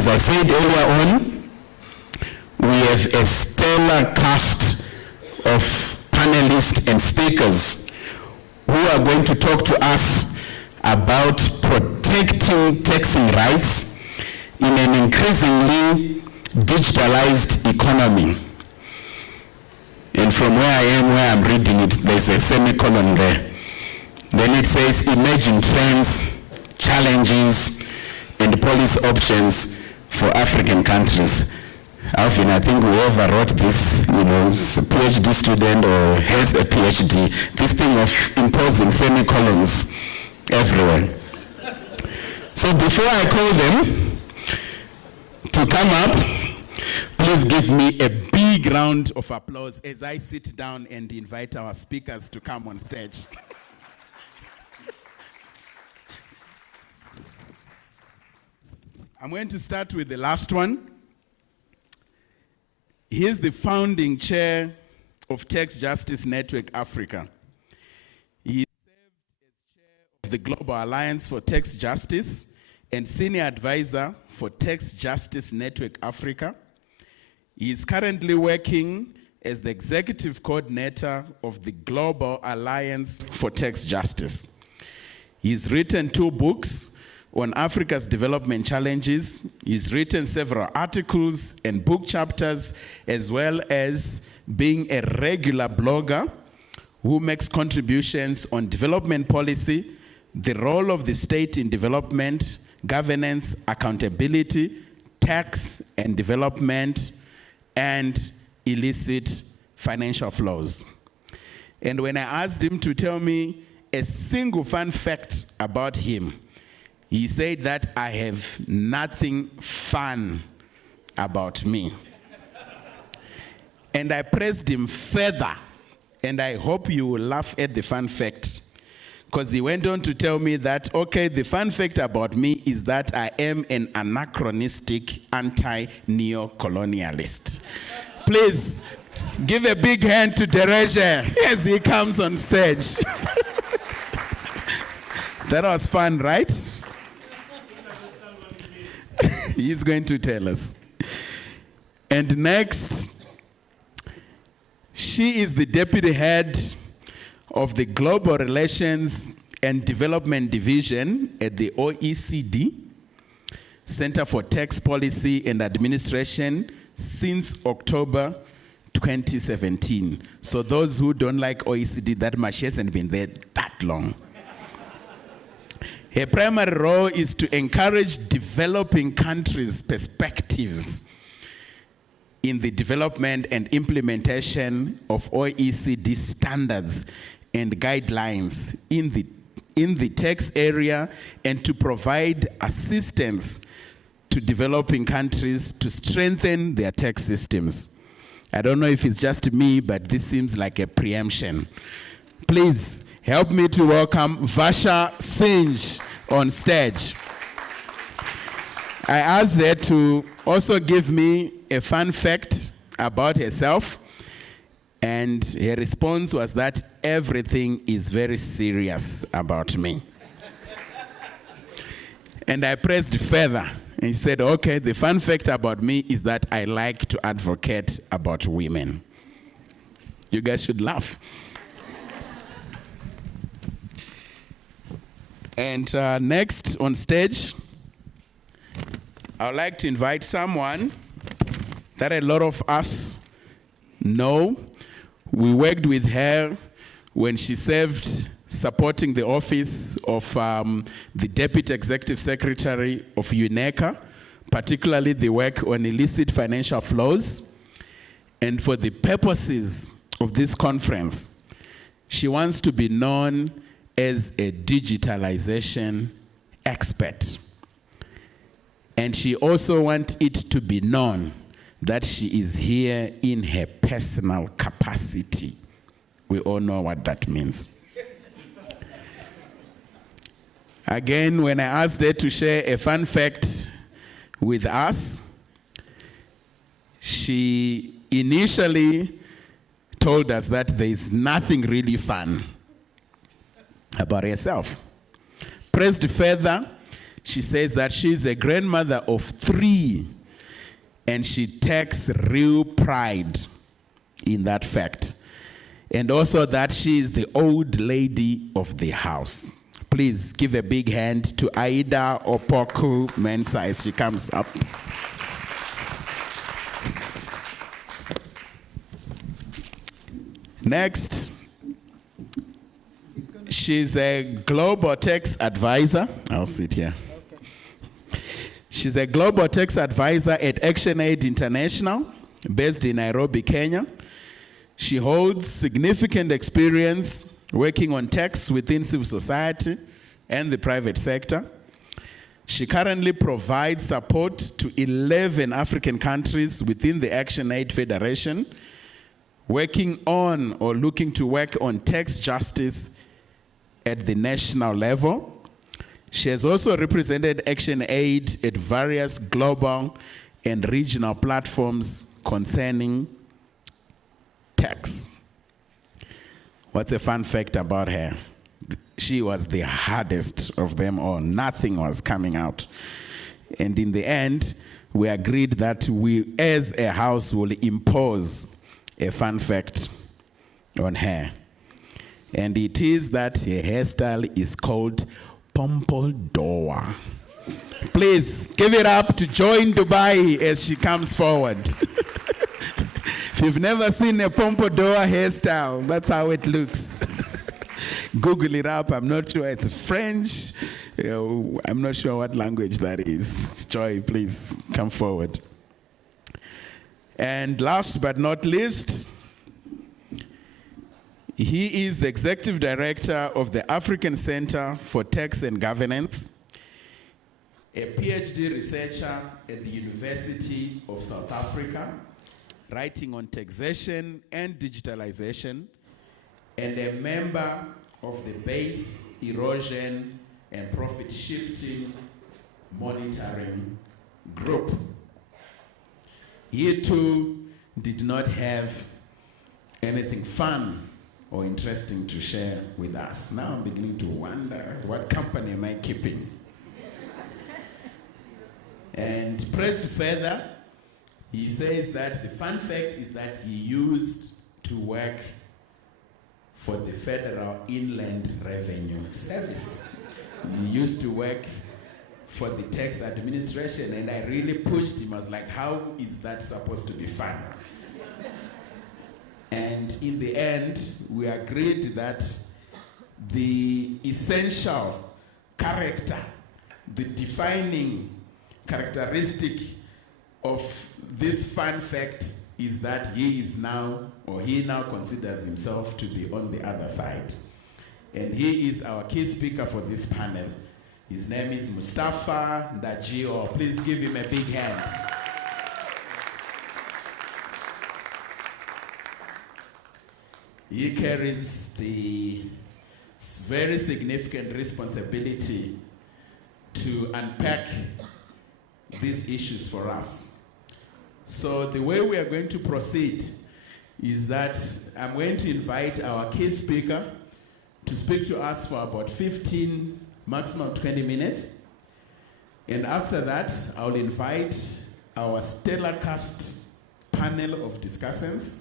as I said earlier on, we have a stellar cast of panelists and speakers who are going to talk to us about protecting taxing rights in an increasingly digitalized economy. And from where I'm reading it, there's a semicolon there. Then it says, emerging trends, challenges, and policy options for African countries. Alvin, I think whoever wrote this, is a PhD student or has a PhD, this thing of imposing semicolons everywhere. So before I call them to come up, please give me a big round of applause as I sit down and invite our speakers to come on stage. I'm going to start with the last one. He's the founding chair of Tax Justice Network Africa. He served as chair of the Global Alliance for Tax Justice and senior advisor for Tax Justice Network Africa. He is currently working as the executive coordinator of the Global Alliance for Tax Justice. He's written 2 books on Africa's development challenges. He's written several articles and book chapters, as well as being a regular blogger who makes contributions on development policy, the role of the state in development, governance, accountability, tax and development, and illicit financial flows. And when I asked him to tell me a single fun fact about him, he said that I have nothing fun about me. And I pressed him further, and I hope you will laugh at the fun fact, because he went on to tell me that, okay, the fun fact about me is that I am an anachronistic anti-neo-colonialist. Please give a big hand to Dereje as he comes on stage. That was fun, right? He's going to tell us. And next, she is the deputy head of the Global Relations and Development Division at the OECD, Center for Tax Policy and Administration, since October 2017. So those who don't like OECD that much, hasn't been there that long. Her primary role is to encourage developing countries' perspectives in the development and implementation of OECD standards and guidelines in the tax area, and to provide assistance to developing countries to strengthen their tax systems. I don't know if it's just me, but this seems like a preemption. Please help me to welcome Vasha Singh on stage. I asked her to also give me a fun fact about herself, and her response was that everything is very serious about me. And I pressed further, and she said, okay, the fun fact about me is that I like to advocate about women. You guys should laugh. And next on stage, I would like to invite someone that a lot of us know. We worked with her when she served supporting the office of the Deputy Executive Secretary of UNECA, particularly the work on illicit financial flows. And for the purposes of this conference, she wants to be known as a digitalization expert. And she also wants it to be known that she is here in her personal capacity. We all know what that means. Again, when I asked her to share a fun fact with us, she initially told us that there is nothing really fun about herself. Pressed further, She says that she's a grandmother of 3, and she takes real pride in that fact. And also that she is the old lady of the house. Please give a big hand to Aida Opoku Mensah as she comes up. Next, she's a global tax advisor. I'll sit here. She's a global tax advisor at ActionAid International, based in Nairobi, Kenya. She holds significant experience working on tax within civil society and the private sector. She currently provides support to 11 African countries within the ActionAid Federation, working on or looking to work on tax justice at the national level. She has also represented ActionAid at various global and regional platforms concerning tax. What's a fun fact about her? She was the hardest of them all. Nothing was coming out. And in the end, we agreed that we, as a house, will impose a fun fact on her. And it is that her hairstyle is called Pompadour. Please give it up to Joy in Dubai as she comes forward. If you've never seen a Pompadour hairstyle, that's how it looks. Google it up. I'm not sure it's French. I'm not sure what language that is. Joy, please come forward. And last but not least, he is the Executive Director of the African Center for Tax and Governance, a PhD researcher at the University of South Africa, writing on taxation and digitalization, and a member of the Base Erosion and Profit Shifting Monitoring Group. He too did not have anything fun or interesting to share with us. Now I'm beginning to wonder, what company am I keeping? And pressed further, he says that the fun fact is that he used to work for the Federal Inland Revenue Service. He used to work for the tax administration, and I really pushed him. I was like, how is that supposed to be fun? And in the end, we agreed that the essential character, the defining characteristic of this fun fact is that he now considers himself to be on the other side. And he is our key speaker for this panel. His name is Mustafa Ndajio. Please give him a big hand. He carries the very significant responsibility to unpack these issues for us. So the way we are going to proceed is that I'm going to invite our key speaker to speak to us for about 15, maximum 20 minutes. And after that, I'll invite our stellar cast panel of discussants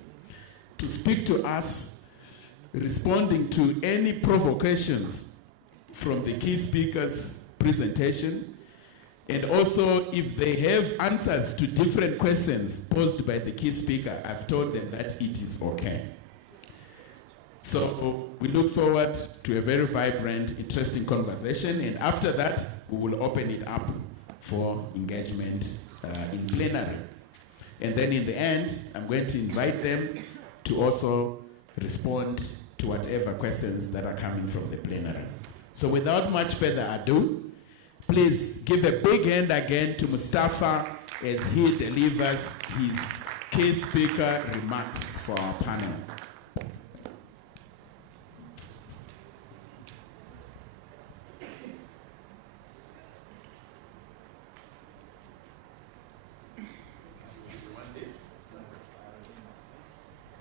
to speak to us, responding to any provocations from the key speaker's presentation, and also if they have answers to different questions posed by the key speaker, I've told them that it is okay. So we look forward to a very vibrant, interesting conversation, and after that, we will open it up for engagement in plenary. And then in the end, I'm going to invite them to also respond to whatever questions that are coming from the plenary. So without much further ado, please give a big hand again to Mustafa as he delivers his key speaker remarks for our panel.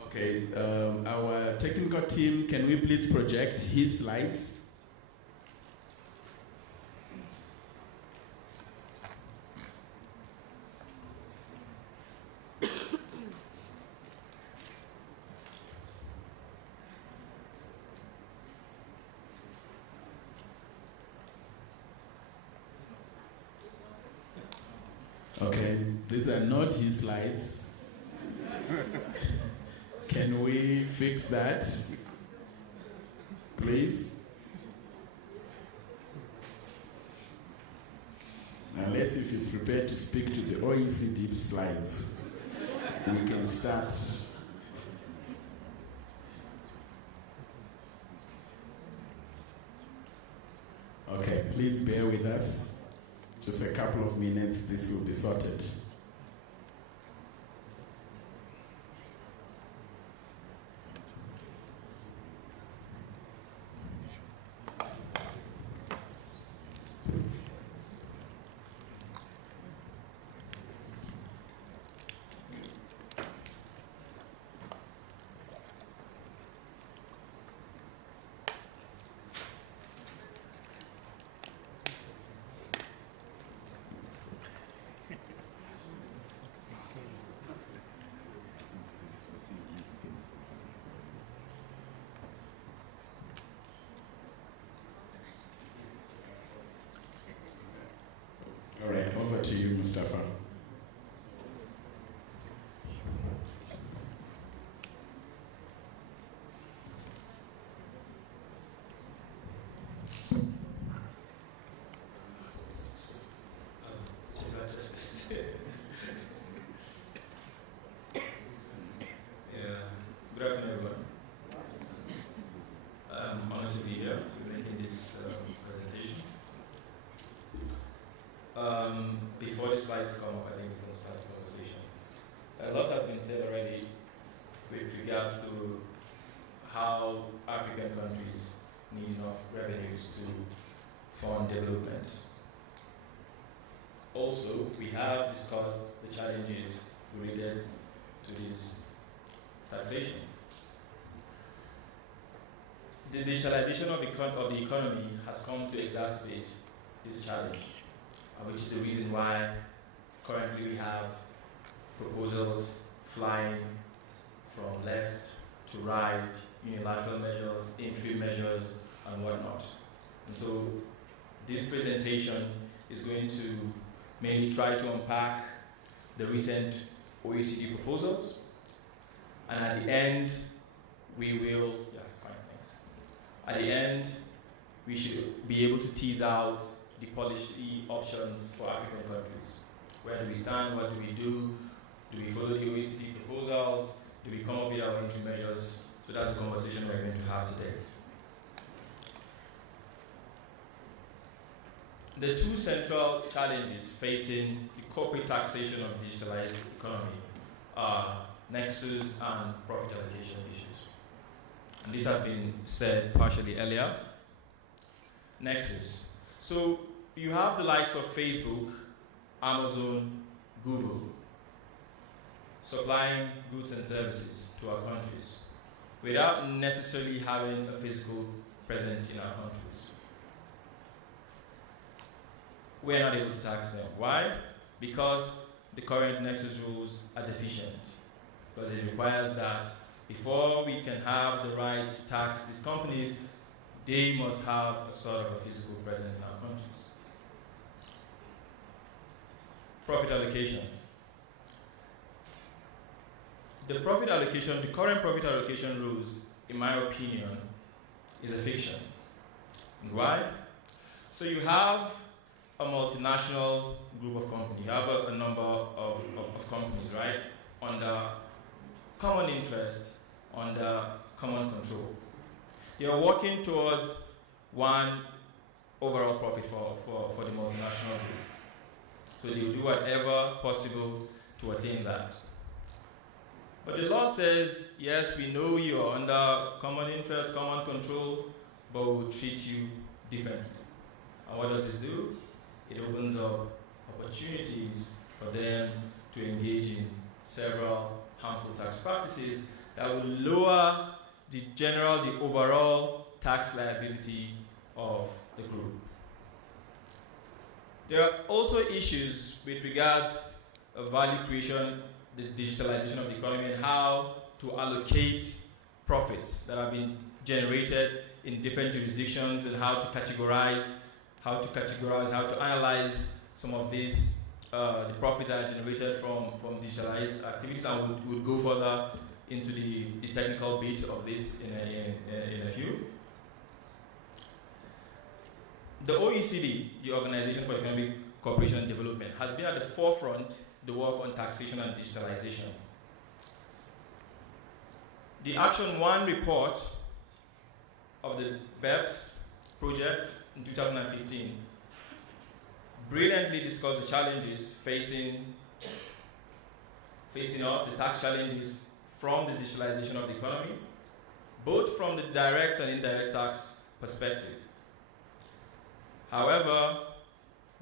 Okay, our technical team, can we please project his slides? Okay, these are not his slides. Can we fix that, please? Unless if he's prepared to speak to the OECD slides, we can start. Okay, please bear with us. Just a couple of minutes, this will be sorted. All right, over to you, Mustafa. Good afternoon, everyone. I'm honored to be here to making this presentation. Before the slides come up, I think we can start the conversation. A lot has been said already with regards to how African countries need enough revenues to fund development. Also, we have discussed the challenges related to this taxation. The digitalization of the economy has come to exacerbate this challenge, which is the reason why currently we have proposals flying from left to right, unilateral measures, interim measures, and whatnot. And so this presentation is going to mainly try to unpack the recent OECD proposals, and at the end, we will, At the end, we should be able to tease out the policy options for African countries. Where do we stand? What do we do? Do we follow the OECD proposals? Do we come up with our interim measures? So that's the conversation we're going to have today. The two central challenges facing the corporate taxation of digitalized economy are nexus and profit allocation issues. And this has been said partially earlier. Nexus. So you have the likes of Facebook, Amazon, Google, supplying goods and services to our countries without necessarily having a physical presence in our countries. We're not able to tax them. Why? Because the current nexus rules are deficient. Because it requires that before we can have the right to tax these companies, they must have a sort of a physical presence in our countries. Profit allocation. The current profit allocation rules, in my opinion, is a fiction. And why? So you have a multinational group of companies. You have a number of companies, right? Under common interest, under common control. You're working towards one overall profit for the multinational group. So they will do whatever possible to attain that. But the law says, yes, we know you are under common interest, common control, but we'll treat you differently. And what does this do? It opens up opportunities for them to engage in several harmful tax practices that will lower the overall tax liability of the group. There are also issues with regards of value creation, the digitalization of the economy, and how to allocate profits that have been generated in different jurisdictions, and how to categorize, how to analyze some of these the profits that are generated from digitalized activities, and would go further into the technical bit of this in a few. The OECD, the Organization for Economic Cooperation and Development, has been at the forefront the work on taxation and digitalization. The Action 1 report of the BEPS project in 2015 brilliantly discussed the challenges facing us, the tax challenges from the digitalization of the economy, both from the direct and indirect tax perspective. However,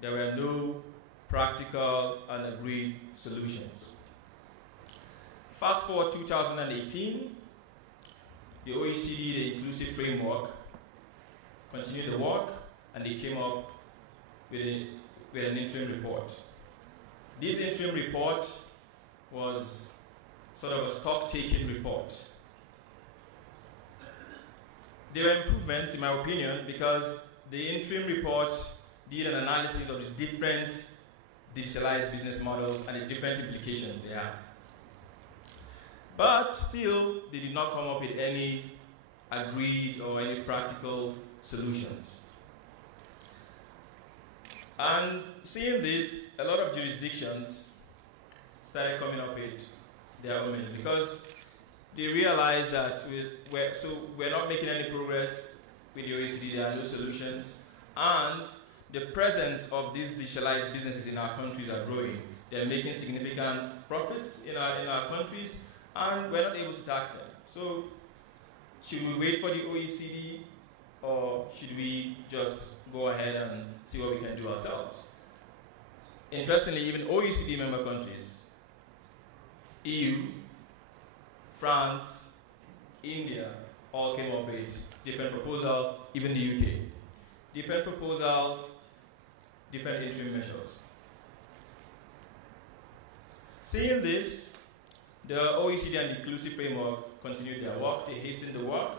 there were no practical and agreed solutions. Fast forward 2018, the OECD, the Inclusive Framework, continued the work, and they came up with an interim report. This interim report was sort of a stock-taking report. There were improvements, in my opinion, because the interim report did an analysis of the different digitalized business models and the different implications they have. But still, they did not come up with any agreed or any practical solutions. And seeing this, a lot of jurisdictions started coming up with their own measures because they realized that we're not making any progress with the OECD, there are no solutions, and the presence of these digitalized businesses in our countries are growing. They're making significant profits in our countries, and we're not able to tax them. So should we wait for the OECD, or should we just go ahead and see what we can do ourselves? Interestingly, even OECD member countries, EU, France, India, all came up with different proposals, even the UK. Different proposals, different interim measures. Seeing this, the OECD and the Inclusive Framework continued their work, they hastened the work,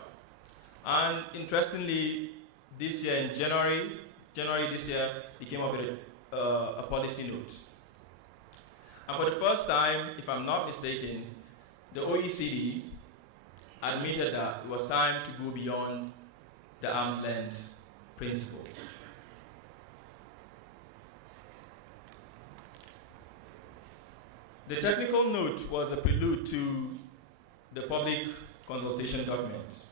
and interestingly, this year in January this year, they came up with a policy note. And for the first time, if I'm not mistaken, the OECD admitted that it was time to go beyond the arm's length principle. The technical note was a prelude to the public consultation document.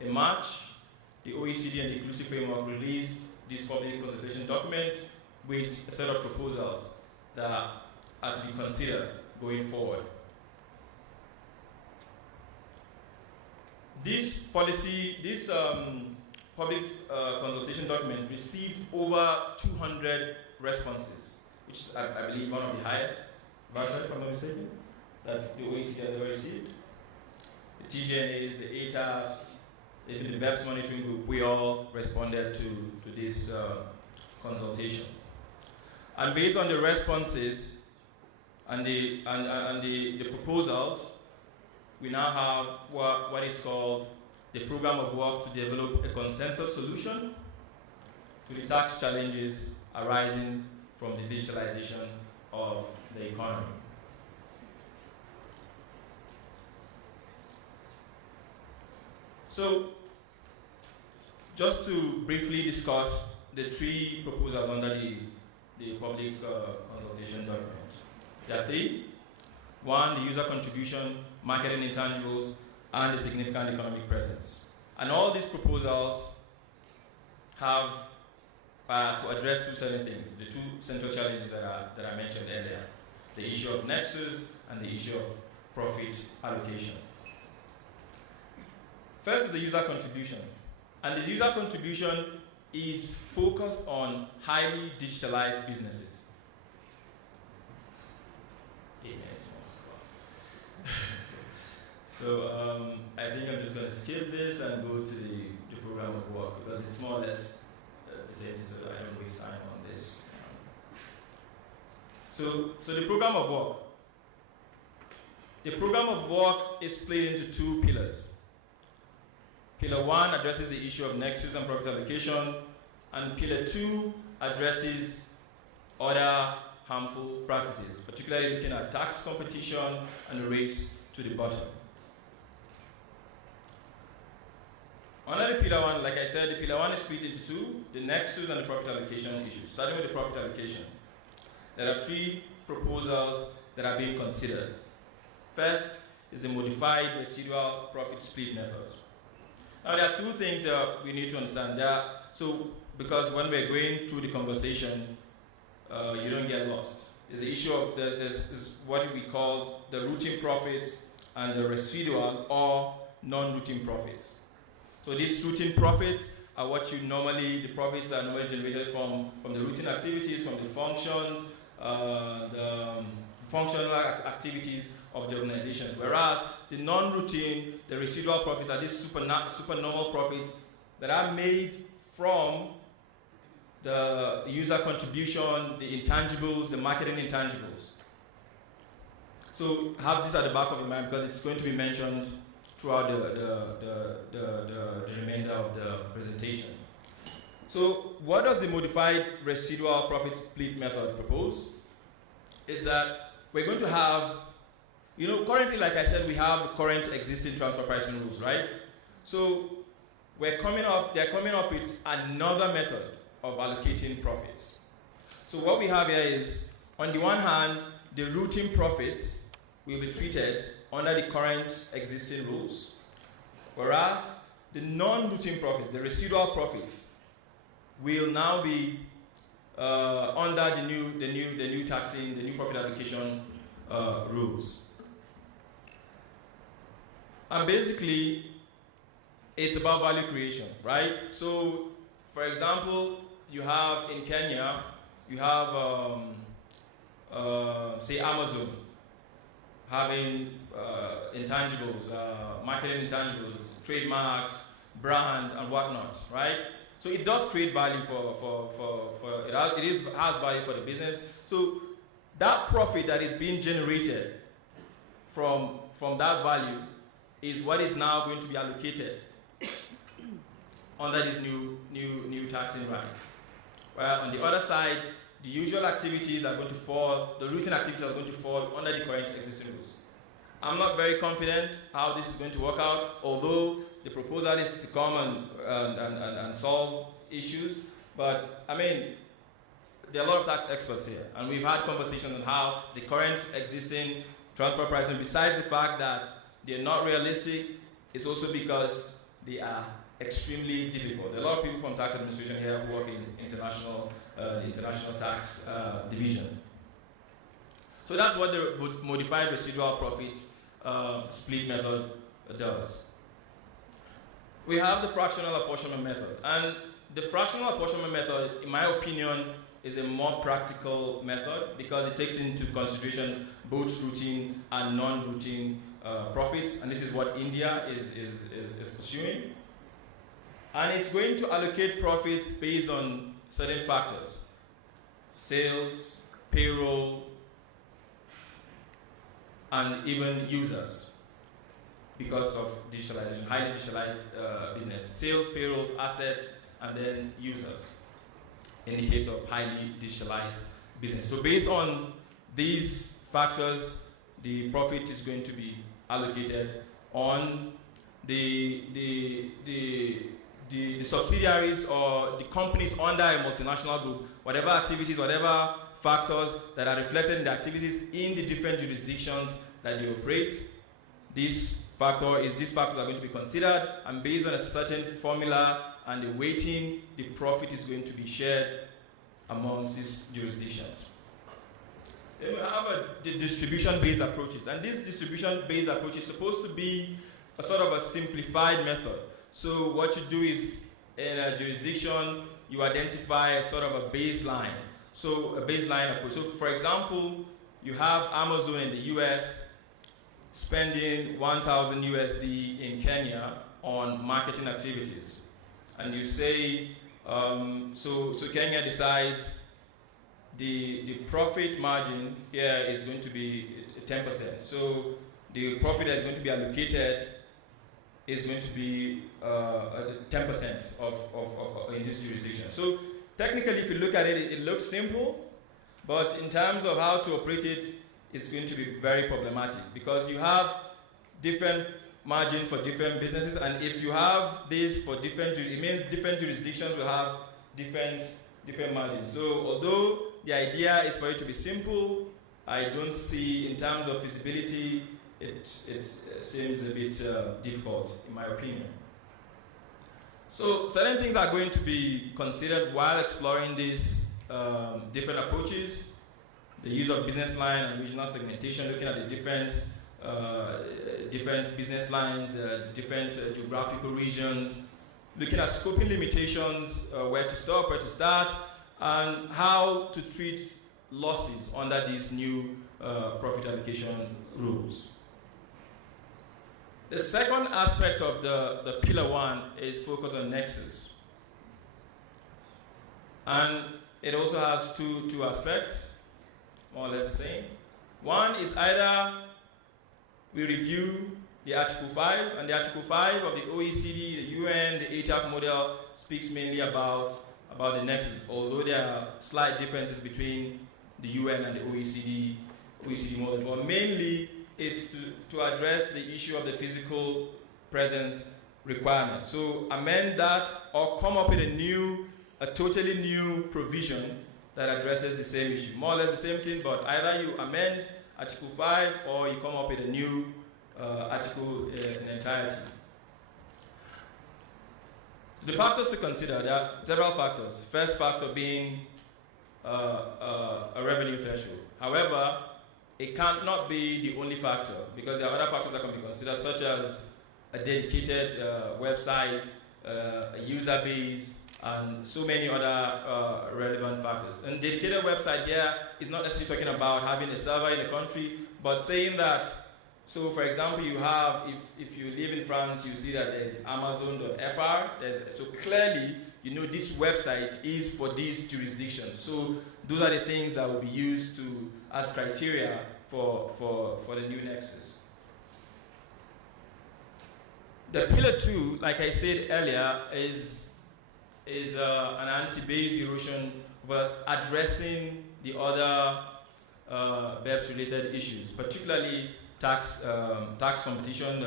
In March, the OECD and the Inclusive Framework released this public consultation document with a set of proposals that are to be considered going forward. This public consultation document received over 200 responses, which is, I believe, one of the highest, if I'm not mistaken, that the OECD has ever received. The TGNAs, the ATAFs, even the BEPS monitoring group, we all responded to this consultation. And based on the responses and the proposals, we now have what is called the program of work to develop a consensus solution to the tax challenges arising from the digitalization of the economy. So, just to briefly discuss the three proposals under the public consultation document. There are three. One, the user contribution, marketing intangibles, and the significant economic presence. And all these proposals have to address two certain things, the two central challenges that I mentioned earlier, the issue of nexus and the issue of profit allocation. First is the user contribution. And the user contribution is focused on highly digitalized businesses. So I think I'm just going to skip this and go to the program of work because it's more or less the same, so I don't waste time on this. So the program of work. The program of work is split into two pillars. Pillar 1 addresses the issue of nexus and profit allocation, and Pillar 2 addresses other harmful practices, particularly looking at tax competition and a race to the bottom. Under the Pillar 1, like I said, the Pillar 1 is split into two, the nexus and the profit allocation issues. Starting with the profit allocation, there are three proposals that are being considered. First is the modified residual profit split method. Now there are two things that we need to understand. Because when we're going through the conversation, you don't get lost. There's the issue of there's what we call the routine profits and the residual or non-routine profits. So these routine profits are what the profits are normally generated from the routine activities, from the functions, the functional activities of the organizations. Whereas the non-routine, the residual profits are these supernormal profits that are made from the user contribution, the intangibles, the marketing intangibles. So have this at the back of your mind because it's going to be mentioned throughout the remainder of the presentation. So what does the modified residual profit split method propose? Is that we're going to have, currently, like I said, we have current existing transfer pricing rules, right? So they're coming up with another method of allocating profits. So what we have here is, on the one hand, the routine profits will be treated under the current existing rules, whereas the non-routine profits, the residual profits, will now be under the new taxing, the new profit allocation rules. And basically, it's about value creation, right? So, for example, you have in Kenya, you have, say, Amazon having intangibles, marketing intangibles, trademarks, brand, and whatnot, right? So it does create value it has value for the business. So that profit that is being generated from that value is what is now going to be allocated under these new taxing rights. While on the other side, the usual activities are going to fall, the routine activities are going to fall under the current existing rules. I'm not very confident how this is going to work out, although the proposal is to come and solve issues. But I mean, there are a lot of tax experts here, and we've had conversations on how the current existing transfer pricing, besides the fact that they're not realistic, is also because they are extremely difficult. There are a lot of people from tax administration here who work in the international tax division. So that's what the modified residual profit split method does. We have the fractional apportionment method, and the fractional apportionment method, in my opinion, is a more practical method because it takes into consideration both routine and non-routine profits, and this is what India is pursuing. And it's going to allocate profits based on certain factors: sales, payroll, and even users, because of digitalization, highly digitalized business. Sales, payroll, assets, and then users, in the case of highly digitalized business. So based on these factors, the profit is going to be allocated on the subsidiaries or the companies under a multinational group, whatever activities, whatever factors that are reflected in the activities in the different jurisdictions that they operate. These factors are going to be considered, and based on a certain formula and the weighting, the profit is going to be shared amongst these jurisdictions. Then we have the distribution-based approaches, and this distribution-based approach is supposed to be a sort of a simplified method. So what you do is, in a jurisdiction, you identify a sort of a baseline. So a baseline approach. So for example, you have Amazon in the US spending 1,000 USD in Kenya on marketing activities. And you say, so Kenya decides the profit margin here is going to be 10%. So the profit that is going to be allocated is going to be 10% of in this jurisdiction. So technically, if you look at it, it looks simple, But in terms of how to operate it, it's going to be very problematic because you have different margins for different businesses, and if you have this for different, it means different jurisdictions will have different margins. So although the idea is for it to be simple, I don't see, in terms of feasibility, it seems a bit difficult, in my opinion. So certain things are going to be considered while exploring these different approaches. The use of business line and regional segmentation, looking at the different business lines, different geographical regions, looking at scoping limitations, where to stop, where to start, and how to treat losses under these new profit allocation rules. The second aspect of the pillar one is focus on nexus. And it also has two aspects, more or less the same. One is either we review the Article 5, and the Article 5 of the OECD, the UN, the ATAF model speaks mainly about the nexus, although there are slight differences between the UN and the OECD model. But mainly, it's to address the issue of the physical presence requirement. So amend that or come up with a totally new provision that addresses the same issue. More or less the same thing, but either you amend Article 5 or you come up with a new article in entirety. The factors to consider, there are several factors. First factor being a revenue threshold. However, it cannot be the only factor because there are other factors that can be considered, such as a dedicated website, a user base, and so many other relevant factors. And dedicated website here is not necessarily talking about having a server in the country, but saying that, so for example, you have, if you live in France, you see that there's Amazon.fr, so clearly, you know this website is for these jurisdictions. So those are the things that will be used as criteria for the new nexus. The pillar 2, like I said earlier, is an anti-base erosion, but addressing the other BEPS-related issues, particularly tax competition,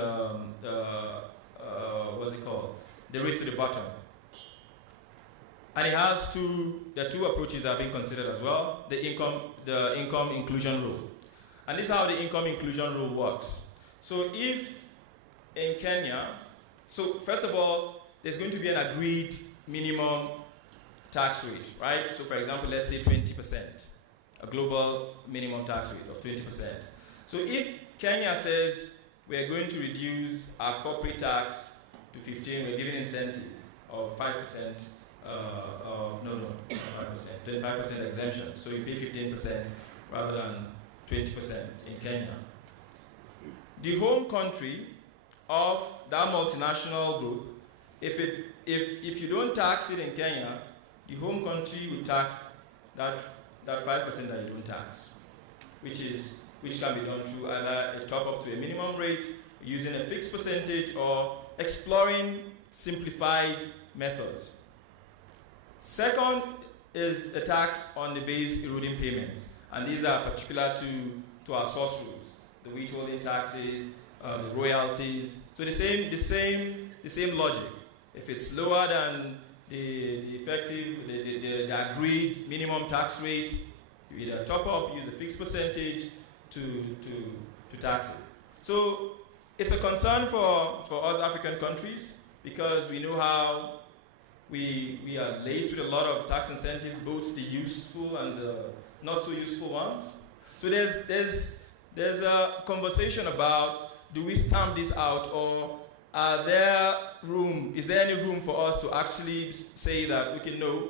what's it called? The race to the bottom. And it has there are two approaches that are being considered as well, the income inclusion rule. And this is how the income inclusion rule works. So if in Kenya, so first of all, there's going to be an agreed minimum tax rate, right? So for example, let's say 20%, a global minimum tax rate of 20%. So if Kenya says we're going to reduce our corporate tax to 15, we're giving incentive of 5%, no, 5%, 25% exemption. So you pay 15% rather than 20% in Kenya. The home country of that multinational group, if you don't tax it in Kenya, the home country will tax that 5% that you don't tax, which can be done through either a top up to a minimum rate, using a fixed percentage, or exploring simplified methods. Second is a tax on the base eroding payments, and these are particular to our source rules, the withholding taxes, the royalties. So the same logic. If it's lower than the agreed minimum tax rate, you either top up, use a fixed percentage to tax it. So it's a concern for us African countries because we know how we are laced with a lot of tax incentives, both the useful and the not so useful ones. So there's a conversation about, do we stamp this out, or is there any room for us to actually say that, okay, no,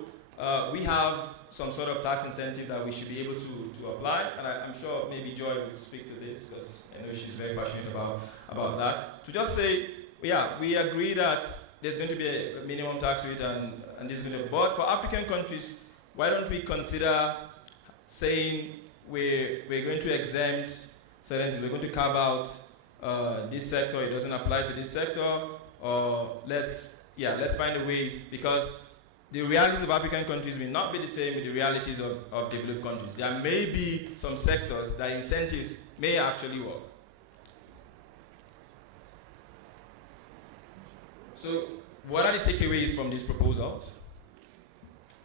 we have some sort of tax incentive that we should be able to apply? And I'm sure maybe Joy would speak to this because I know she's very passionate about that. To just say, yeah, we agree that there's going to be a minimum tax rate and this is going to, but for African countries, why don't we consider saying we're going to exempt certain things, we're going to carve out this sector, it doesn't apply to this sector, or let's find a way, because the realities of African countries may not be the same with the realities of developed countries. There may be some sectors that incentives may actually work. So what are the takeaways from these proposals?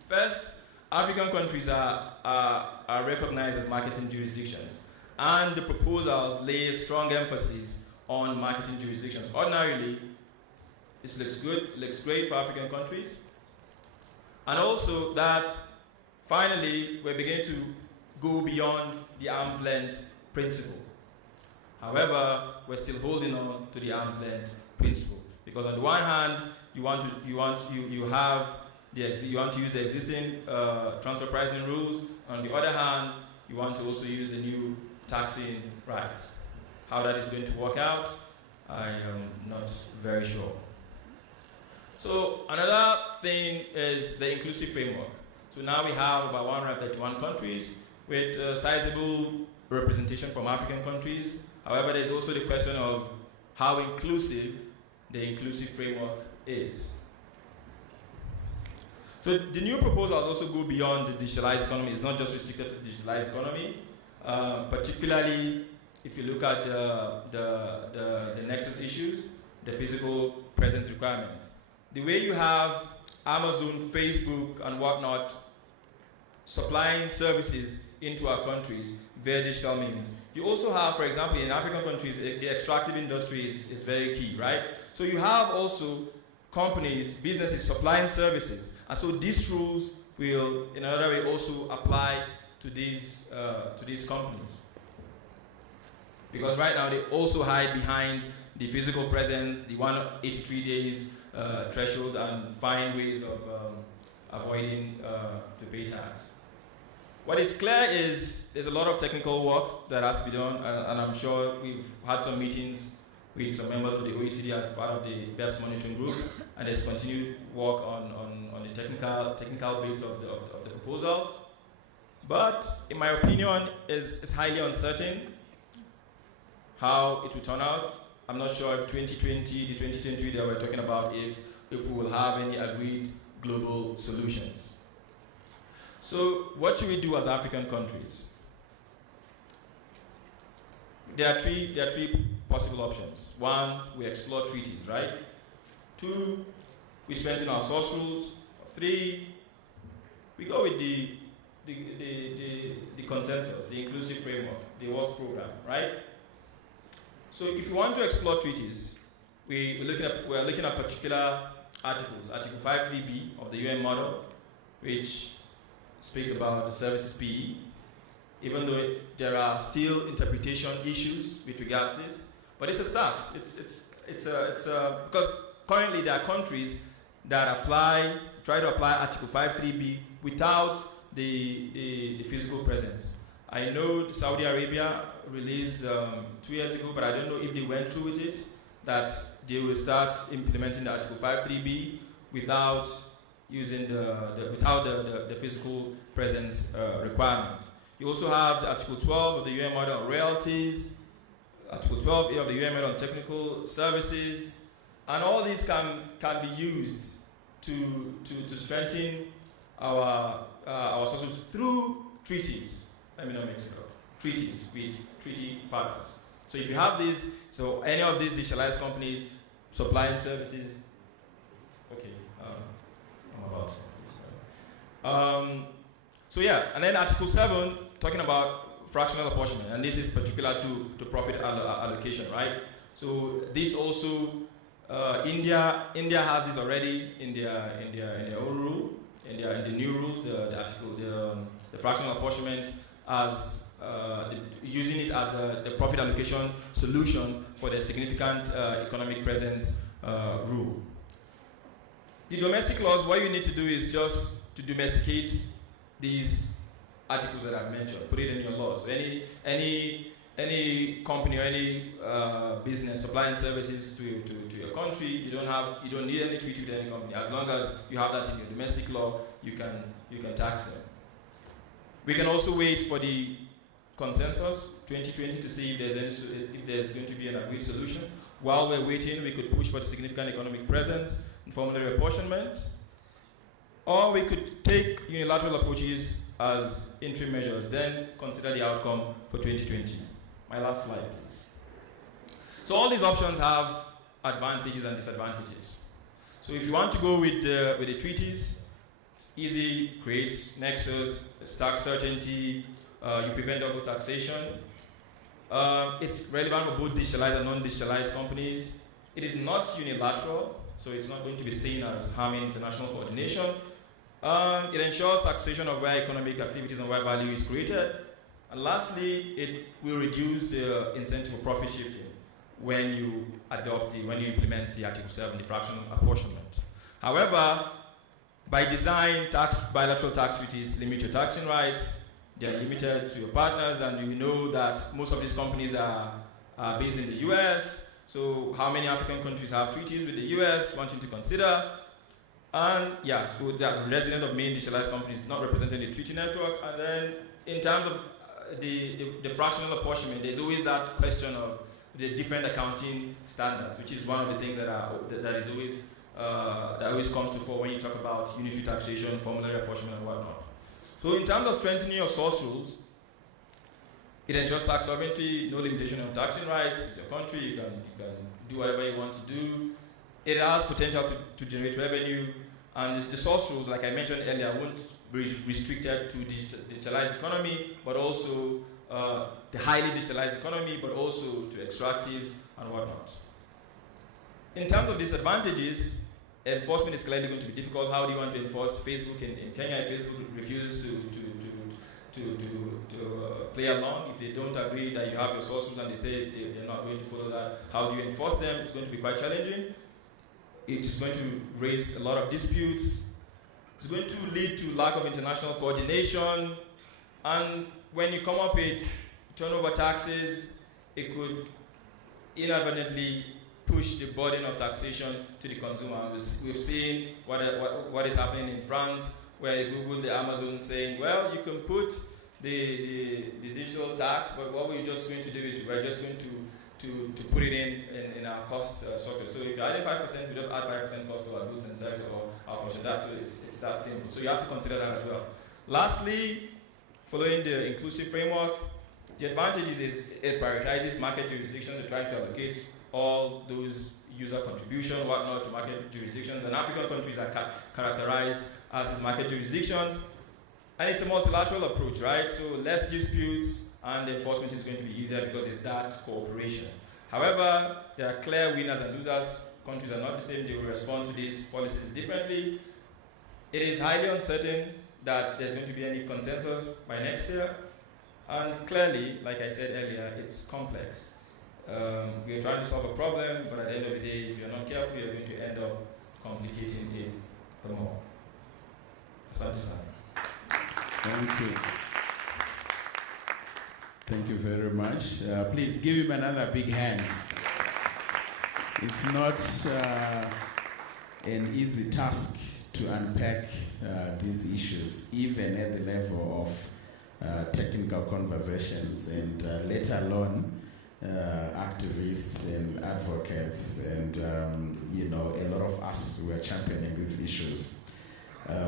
First, African countries are recognized as marketing jurisdictions, and the proposals lay a strong emphasis on marketing jurisdictions. Ordinarily, this looks good, looks great for African countries, and also that finally we're beginning to go beyond the arm's length principle. However, we're still holding on to the arm's length principle, because on the one hand, you want to use the existing transfer pricing rules. On the other hand, you want to also use the new taxing rights. How that is going to work out, I am not very sure. So another thing is the inclusive framework. So now we have about 131 countries with sizable representation from African countries. However, there's also the question of how inclusive the inclusive framework is. So the new proposals also go beyond the digitalized economy. It's not just restricted to the digitalized economy. Particularly, if you look at the nexus issues, the physical presence requirement. The way you have Amazon, Facebook, and whatnot supplying services into our countries via digital means. You also have, for example, in African countries, the extractive industry is very key, right? So you have also companies, businesses supplying services. And so these rules will, in another way, also apply to these companies. Because right now they also hide behind the physical presence, the 183 days threshold, and find ways of avoiding to pay tax. What is clear is there's a lot of technical work that has to be done, and I'm sure we've had some meetings with some members of the OECD as part of the BEPS monitoring group, and there's continued work on the technical bits of the proposals. But in my opinion, it's highly uncertain how it will turn out. I'm not sure if 2020, the 2023 that we're talking about, if we will have any agreed global solutions. So what should we do as African countries? There are three possible options. One, we explore treaties, right? Two, we strengthen our source rules. Three, we go with the consensus, the inclusive framework, the work program, right? So if you want to explore treaties, we're looking at particular articles. Article 5.3b of the UN model, which speaks about the services PE, even though there are still interpretation issues with regards to this. But it's a start. Because currently there are countries that try to apply Article 5.3b without the physical presence. I know Saudi Arabia released 2 years ago, but I don't know if they went through with it, that they will start implementing the Article 5.3b without using the physical presence requirement. You also have the Article 12 of the UN model on royalties, Article 12A of the UN model on technical services, and all these can be used to strengthen our socials through treaties. Let me not mix it up. Treaties with treaty partners. So if you have these, so any of these digitalized companies supplying services, okay, I'm about to. So yeah, and then Article 7, talking about fractional apportionment, and this is particular to profit allocation, right? So this also, India has this already in their own rule, in the new rules, the fractional apportionment as using it as the profit allocation solution for the significant economic presence rule. The domestic laws, what you need to do is just to domesticate these articles that I've mentioned, put it in your laws. So any company or any business supplying services to your country, you don't need any treaty with any company. As long as you have that in your domestic law, you can tax them. We can also wait for the consensus 2020 to see if there's going to be an agreed solution. While we're waiting, we could push for significant economic presence and formulary apportionment. Or we could take unilateral approaches as interim measures, then consider the outcome for 2020. My last slide, please. So all these options have advantages and disadvantages. So if you want to go with the treaties, it's easy, create nexus, tax certainty, you prevent double taxation. It's relevant for both digitalized and non-digitalized companies. It is not unilateral, so it's not going to be seen as harming international coordination. It ensures taxation of where economic activities and where value is created. And lastly, it will reduce the incentive for profit shifting when you implement the Article 7, the fractional apportionment. However, by design, bilateral tax treaties limit your taxing rights. They are limited to your partners, and you know that most of these companies are based in the US. So how many African countries have treaties with the US? Wanting to consider. And yeah, for the resident of main digitalized companies not represented in the treaty network. And then in terms of the fractional apportionment, there's always that question of the different accounting standards, which is one of the things that always comes to fore when you talk about unitary taxation, formulary apportionment, and whatnot. So in terms of strengthening your source rules, it ensures tax sovereignty, no limitation on taxing rights. It's your country, you can do whatever you want to do. It has potential to generate revenue, and the source rules, like I mentioned earlier, won't be restricted to digitalized economy, but also the highly digitalized economy, but also to extractives and whatnot. In terms of disadvantages, enforcement is clearly going to be difficult. How do you want to enforce Facebook in Kenya if Facebook refuses to play along? If they don't agree that you have your source rules and they say they're not going to follow that, how do you enforce them? It's going to be quite challenging. It's going to raise a lot of disputes. It's going to lead to lack of international coordination. And when you come up with turnover taxes, it could inadvertently push the burden of taxation to the consumer. We've seen what is happening in France, where Google, the Amazon saying, well, you can put the digital tax, but what we're just going to do is we're just going to put it in our cost structure. So if you're adding 5%, we just add 5% cost to our goods and services or our portion. It's that simple. So you have to consider that as well. Lastly, following the inclusive framework, the advantage is it prioritizes market jurisdictions to try to allocate all those user contribution, whatnot, to market jurisdictions. And African countries are characterized as these market jurisdictions. And it's a multilateral approach, right? So less disputes, and the enforcement is going to be easier because it's that cooperation. However, there are clear winners and losers. Countries are not the same. They will respond to these policies differently. It is highly uncertain that there's going to be any consensus by next year. And clearly, like I said earlier, it's complex. We are trying to solve a problem, but at the end of the day, if you're not careful, you're going to end up complicating it the more. Asante sana. Thank you. Thank you very much. Please give him another big hand. It's not an easy task to unpack these issues, even at the level of technical conversations, and let alone activists and advocates, and a lot of us who are championing these issues.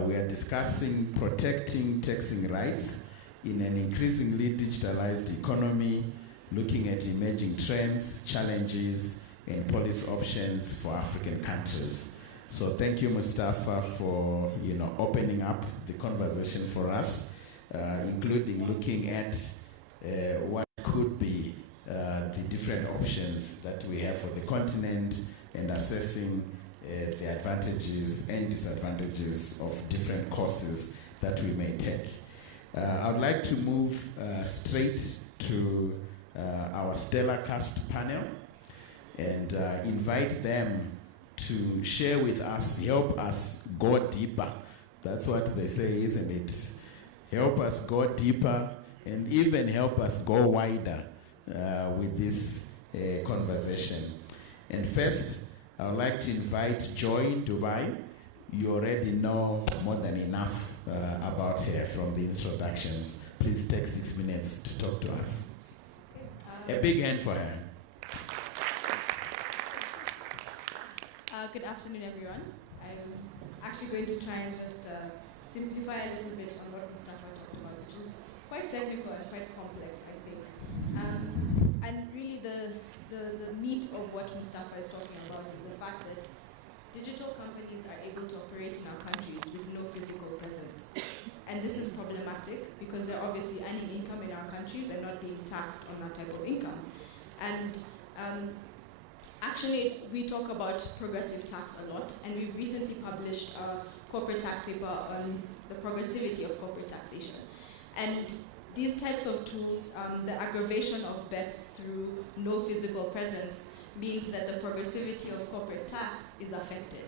We are discussing protecting taxing rights in an increasingly digitalized economy, looking at emerging trends, challenges, and policy options for African countries. So thank you, Mustafa, for opening up the conversation for us, including looking at what could be the different options that we have for the continent, and assessing the advantages and disadvantages of different courses that we may take. I would like to move straight to our stellar cast panel and invite them to share with us, help us go deeper. That's what they say, isn't it? Help us go deeper and even help us go wider with this conversation. And first, I would like to invite Joy Dubai. You already know more than enough about her from the introductions. Please take 6 minutes to talk to us. A big hand for her. Good afternoon, everyone. actually going to try and just simplify a little bit on what Mustafa talked about, which is quite technical and quite complex, I think. And really the meat of what Mustafa is talking about is the fact that digital companies are able to operate in our countries with no physical presence. And this is problematic because they're obviously earning income in our countries and not being taxed on that type of income. And actually, we talk about progressive tax a lot, and we've recently published a corporate tax paper on the progressivity of corporate taxation. And these types of tools, the aggravation of BEPS through no physical presence, means that the progressivity of corporate tax is affected.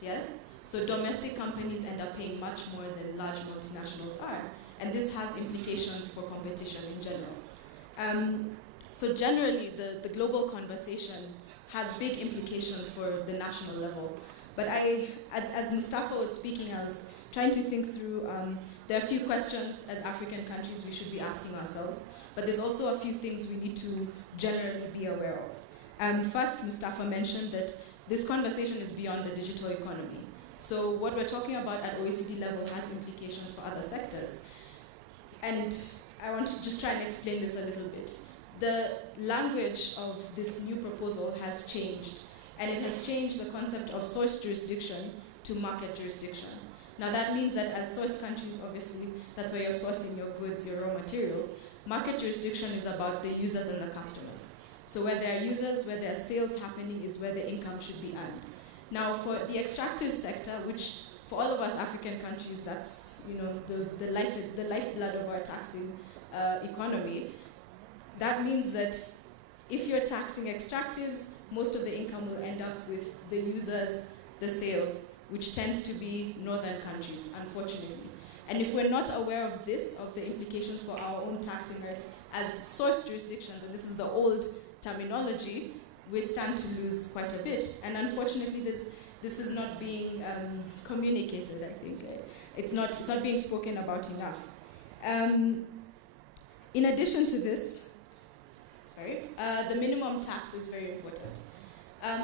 Yes? So domestic companies end up paying much more than large multinationals are. And this has implications for competition in general. So generally, the global conversation has big implications for the national level. But as Mustafa was speaking, I was trying to think through, there are a few questions as African countries we should be asking ourselves, but there's also a few things we need to generally be aware of. First, Mustafa mentioned that this conversation is beyond the digital economy. So what we're talking about at OECD level has implications for other sectors. And I want to just try and explain this a little bit. The language of this new proposal has changed, and it has changed the concept of source jurisdiction to market jurisdiction. Now that means that as source countries, obviously, that's where you're sourcing your goods, your raw materials. Market jurisdiction is about the users and the customers. So where there are users, where there are sales happening is where the income should be earned. Now for the extractive sector, which for all of us African countries, that's the lifeblood of our taxing economy, that means that if you're taxing extractives, most of the income will end up with the users, the sales, which tends to be northern countries, unfortunately. And if we're not aware of this, of the implications for our own taxing rates as source jurisdictions, and this is the old terminology, we stand to lose quite a bit. And unfortunately, this is not being communicated, I think. It's not being spoken about enough. In addition to this, the minimum tax is very important.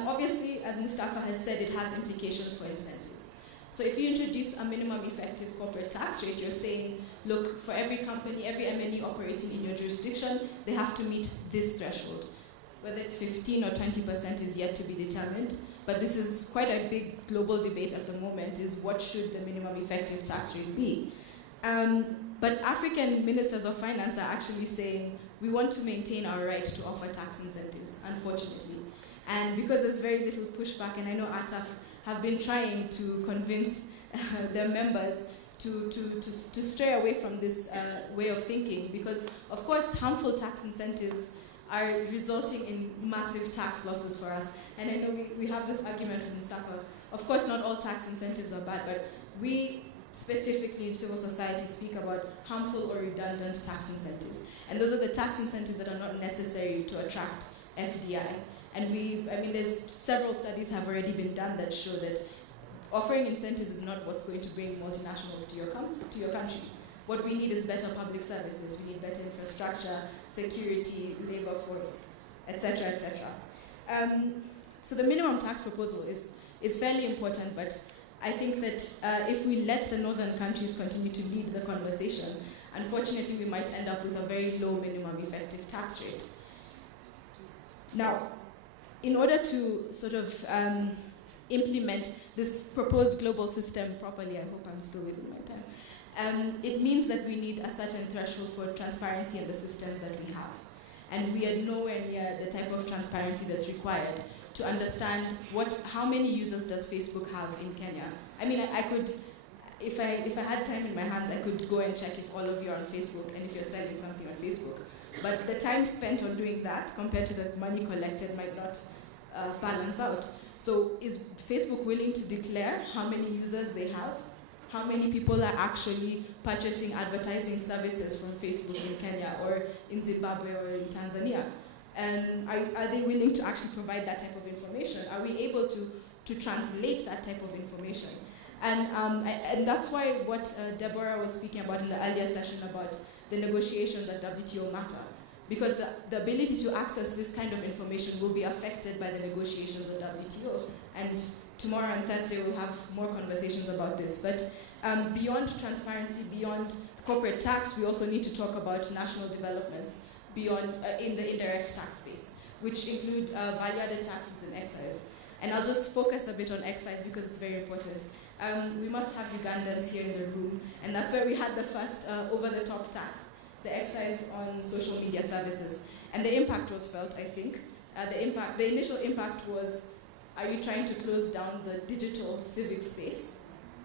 Obviously, as Mustafa has said, it has implications for incentives. So if you introduce a minimum effective corporate tax rate, you're saying, look, for every company, every MNE operating in your jurisdiction, they have to meet this threshold. Whether it's 15 or 20% is yet to be determined, but this is quite a big global debate at the moment, is what should the minimum effective tax rate be? But African ministers of finance are actually saying, we want to maintain our right to offer tax incentives, unfortunately. And because there's very little pushback, and I know ATAF have been trying to convince their members to stray away from this way of thinking, because of course harmful tax incentives are resulting in massive tax losses for us. And I know we have this argument with Mustafa. Of course not all tax incentives are bad, but we specifically in civil society speak about harmful or redundant tax incentives. And those are the tax incentives that are not necessary to attract FDI. And there's several studies have already been done that show that offering incentives is not what's going to bring multinationals to your country. What we need is better public services. We need better infrastructure, security, labor force, etc., etc. So the minimum tax proposal is fairly important, but I think that if we let the northern countries continue to lead the conversation, unfortunately we might end up with a very low minimum effective tax rate. Now, in order to sort of implement this proposed global system properly, I hope I'm still within my time, it means that we need a certain threshold for transparency in the systems that we have. And we are nowhere near the type of transparency that's required to understand how many users does Facebook have in Kenya. I mean, I could, if I had time in my hands, I could go and check if all of you are on Facebook and if you're selling something on Facebook. But the time spent on doing that compared to the money collected might not balance out. So is Facebook willing to declare how many users they have? How many people are actually purchasing advertising services from Facebook in Kenya or in Zimbabwe or in Tanzania? And are they willing to actually provide that type of information? Are we able to translate that type of information? And that's why what Deborah was speaking about in the earlier session about the negotiations at WTO matter. because the ability to access this kind of information will be affected by the negotiations of WTO. And tomorrow and Thursday we'll have more conversations about this. But beyond transparency, beyond corporate tax, we also need to talk about national developments beyond in the indirect tax space, which include value-added taxes and excise. And I'll just focus a bit on excise because it's very important. We must have Ugandans here in the room, and that's where we had the first over-the-top tax, the excise on social media services. And the impact was felt, I think. The initial impact was, are you trying to close down the digital civic space?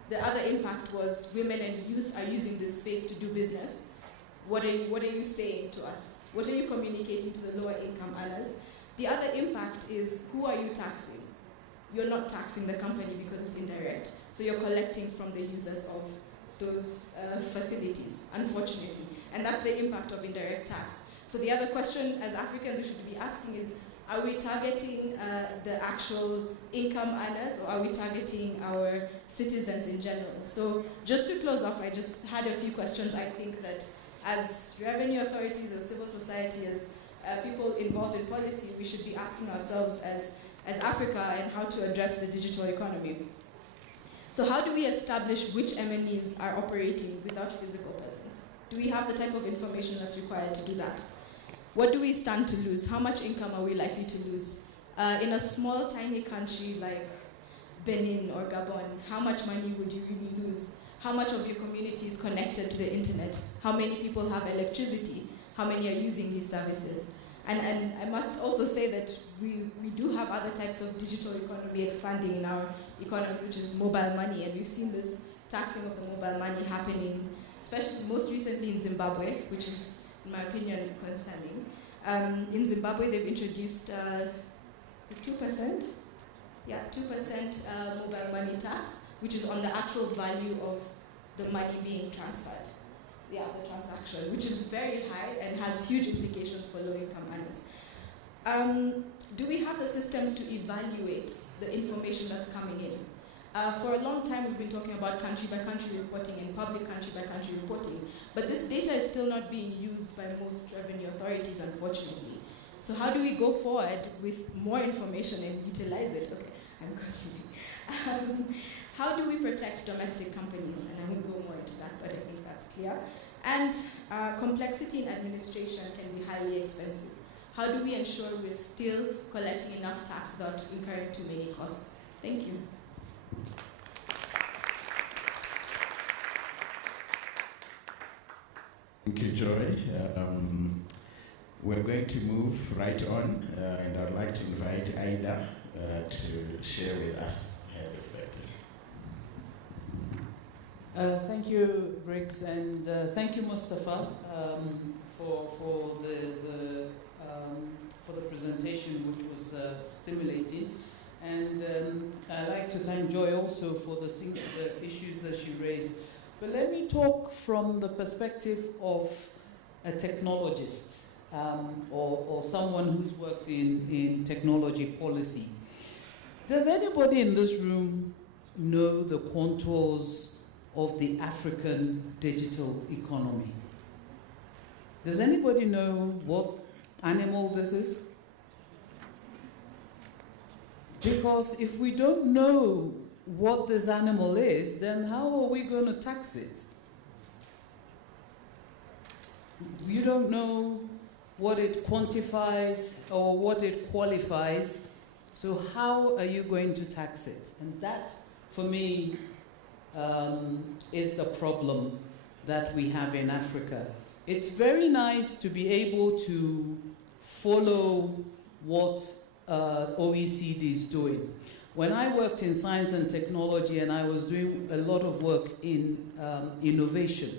The other impact was women and youth are using this space to do business. What are you saying to us? What are you communicating to the lower income earners? The other impact is, who are you taxing? You're not taxing the company because it's indirect. So you're collecting from the users of those facilities, unfortunately. And that's the impact of indirect tax. So the other question as Africans we should be asking is, are we targeting the actual income earners, or are we targeting our citizens in general? So just to close off, I just had a few questions. I think that as revenue authorities, as civil society, as people involved in policy, we should be asking ourselves as Africa and how to address the digital economy. So how do we establish which MNEs are operating without physical presence? Do we have the type of information that's required to do that? What do we stand to lose? How much income are we likely to lose? In a small, tiny country like Benin or Gabon, how much money would you really lose? How much of your community is connected to the internet? How many people have electricity? How many are using these services? And I must also say that we do have other types of digital economy expanding in our economies, which is mobile money. And we've seen this taxing of the mobile money happening, especially most recently in Zimbabwe, which is, in my opinion, concerning. In Zimbabwe, they've introduced, is it 2%? Yeah, 2% mobile money tax, which is on the actual value of the money being transferred. Yeah, the transaction, which is very high and has huge implications for low-income earners. Do we have the systems to evaluate the information that's coming in? For a long time, we've been talking about country-by-country reporting and public country-by-country reporting, but this data is still not being used by most revenue authorities, unfortunately. So how do we go forward with more information and utilize it? Okay, I'm continuing. How do we protect domestic companies? And I won't go more into that, but I think that's clear. And complexity in administration can be highly expensive. How do we ensure we're still collecting enough tax without incurring too many costs? Thank you. Thank you, Joy. We're going to move right on, and I'd like to invite Aida to share with us her perspective. Thank you, Briggs, and thank you, Mustafa, for the presentation, which was stimulating. And I'd like to thank Joy also for the issues that she raised. But let me talk from the perspective of a technologist or someone who's worked in technology policy. Does anybody in this room know the contours of the African digital economy? Does anybody know what animal this is? Because if we don't know what this animal is, then how are we going to tax it? You don't know what it quantifies or what it qualifies, so how are you going to tax it? And that, for me, is the problem that we have in Africa. It's very nice to be able to follow what OECD is doing. When I worked in science and technology, and I was doing a lot of work in innovation,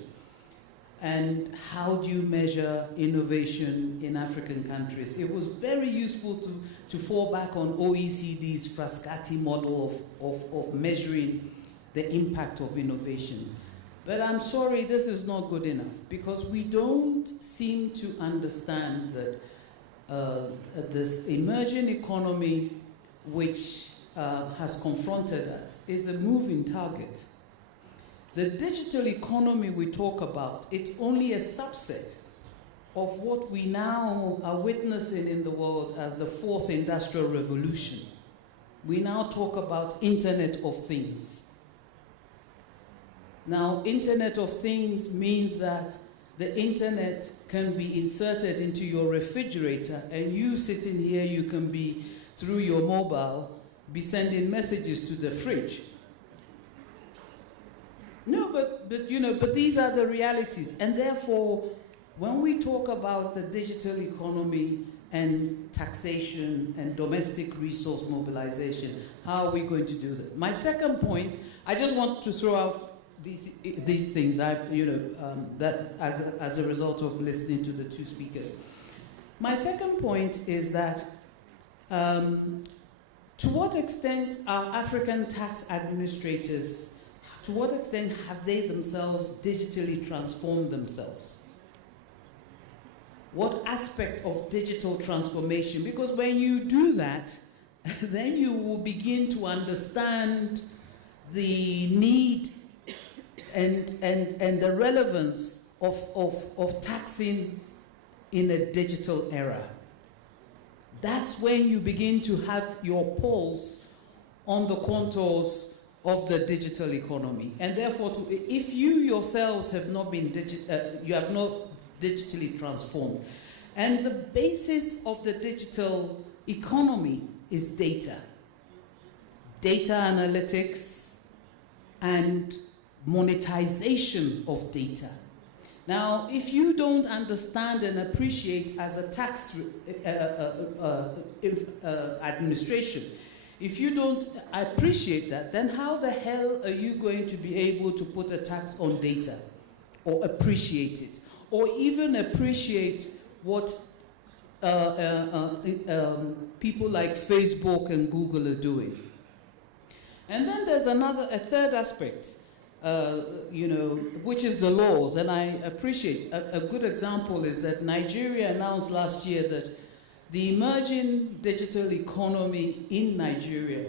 and how do you measure innovation in African countries? It was very useful to fall back on OECD's Frascati model of measuring the impact of innovation. But I'm sorry, this is not good enough, because we don't seem to understand that this emerging economy, which has confronted us, is a moving target. The digital economy we talk about, it's only a subset of what we now are witnessing in the world as the fourth industrial revolution. We now talk about Internet of Things. Now, Internet of Things means that the internet can be inserted into your refrigerator, and you sitting here, you can be, through your mobile, be sending messages to the fridge. No, but you know, but these are the realities. And therefore, when we talk about the digital economy and taxation and domestic resource mobilization, how are we going to do that? My second point, I just want to throw out these things, that as a result of listening to the two speakers. My second point is that to what extent are African tax administrators, to what extent have they themselves digitally transformed themselves? What aspect of digital transformation? Because when you do that, then you will begin to understand the need and the relevance of taxing in a digital era. That's when you begin to have your pulse on the contours of the digital economy. And therefore, if you yourselves have not been you have not digitally transformed. And the basis of the digital economy is data. Data analytics and monetization of data. Now, if you don't understand and appreciate as a tax administration, if you don't appreciate that, then how the hell are you going to be able to put a tax on data or appreciate it? Or even appreciate what people like Facebook and Google are doing. And then there's a third aspect, which is the laws. And I appreciate, a good example is that Nigeria announced last year that the emerging digital economy in Nigeria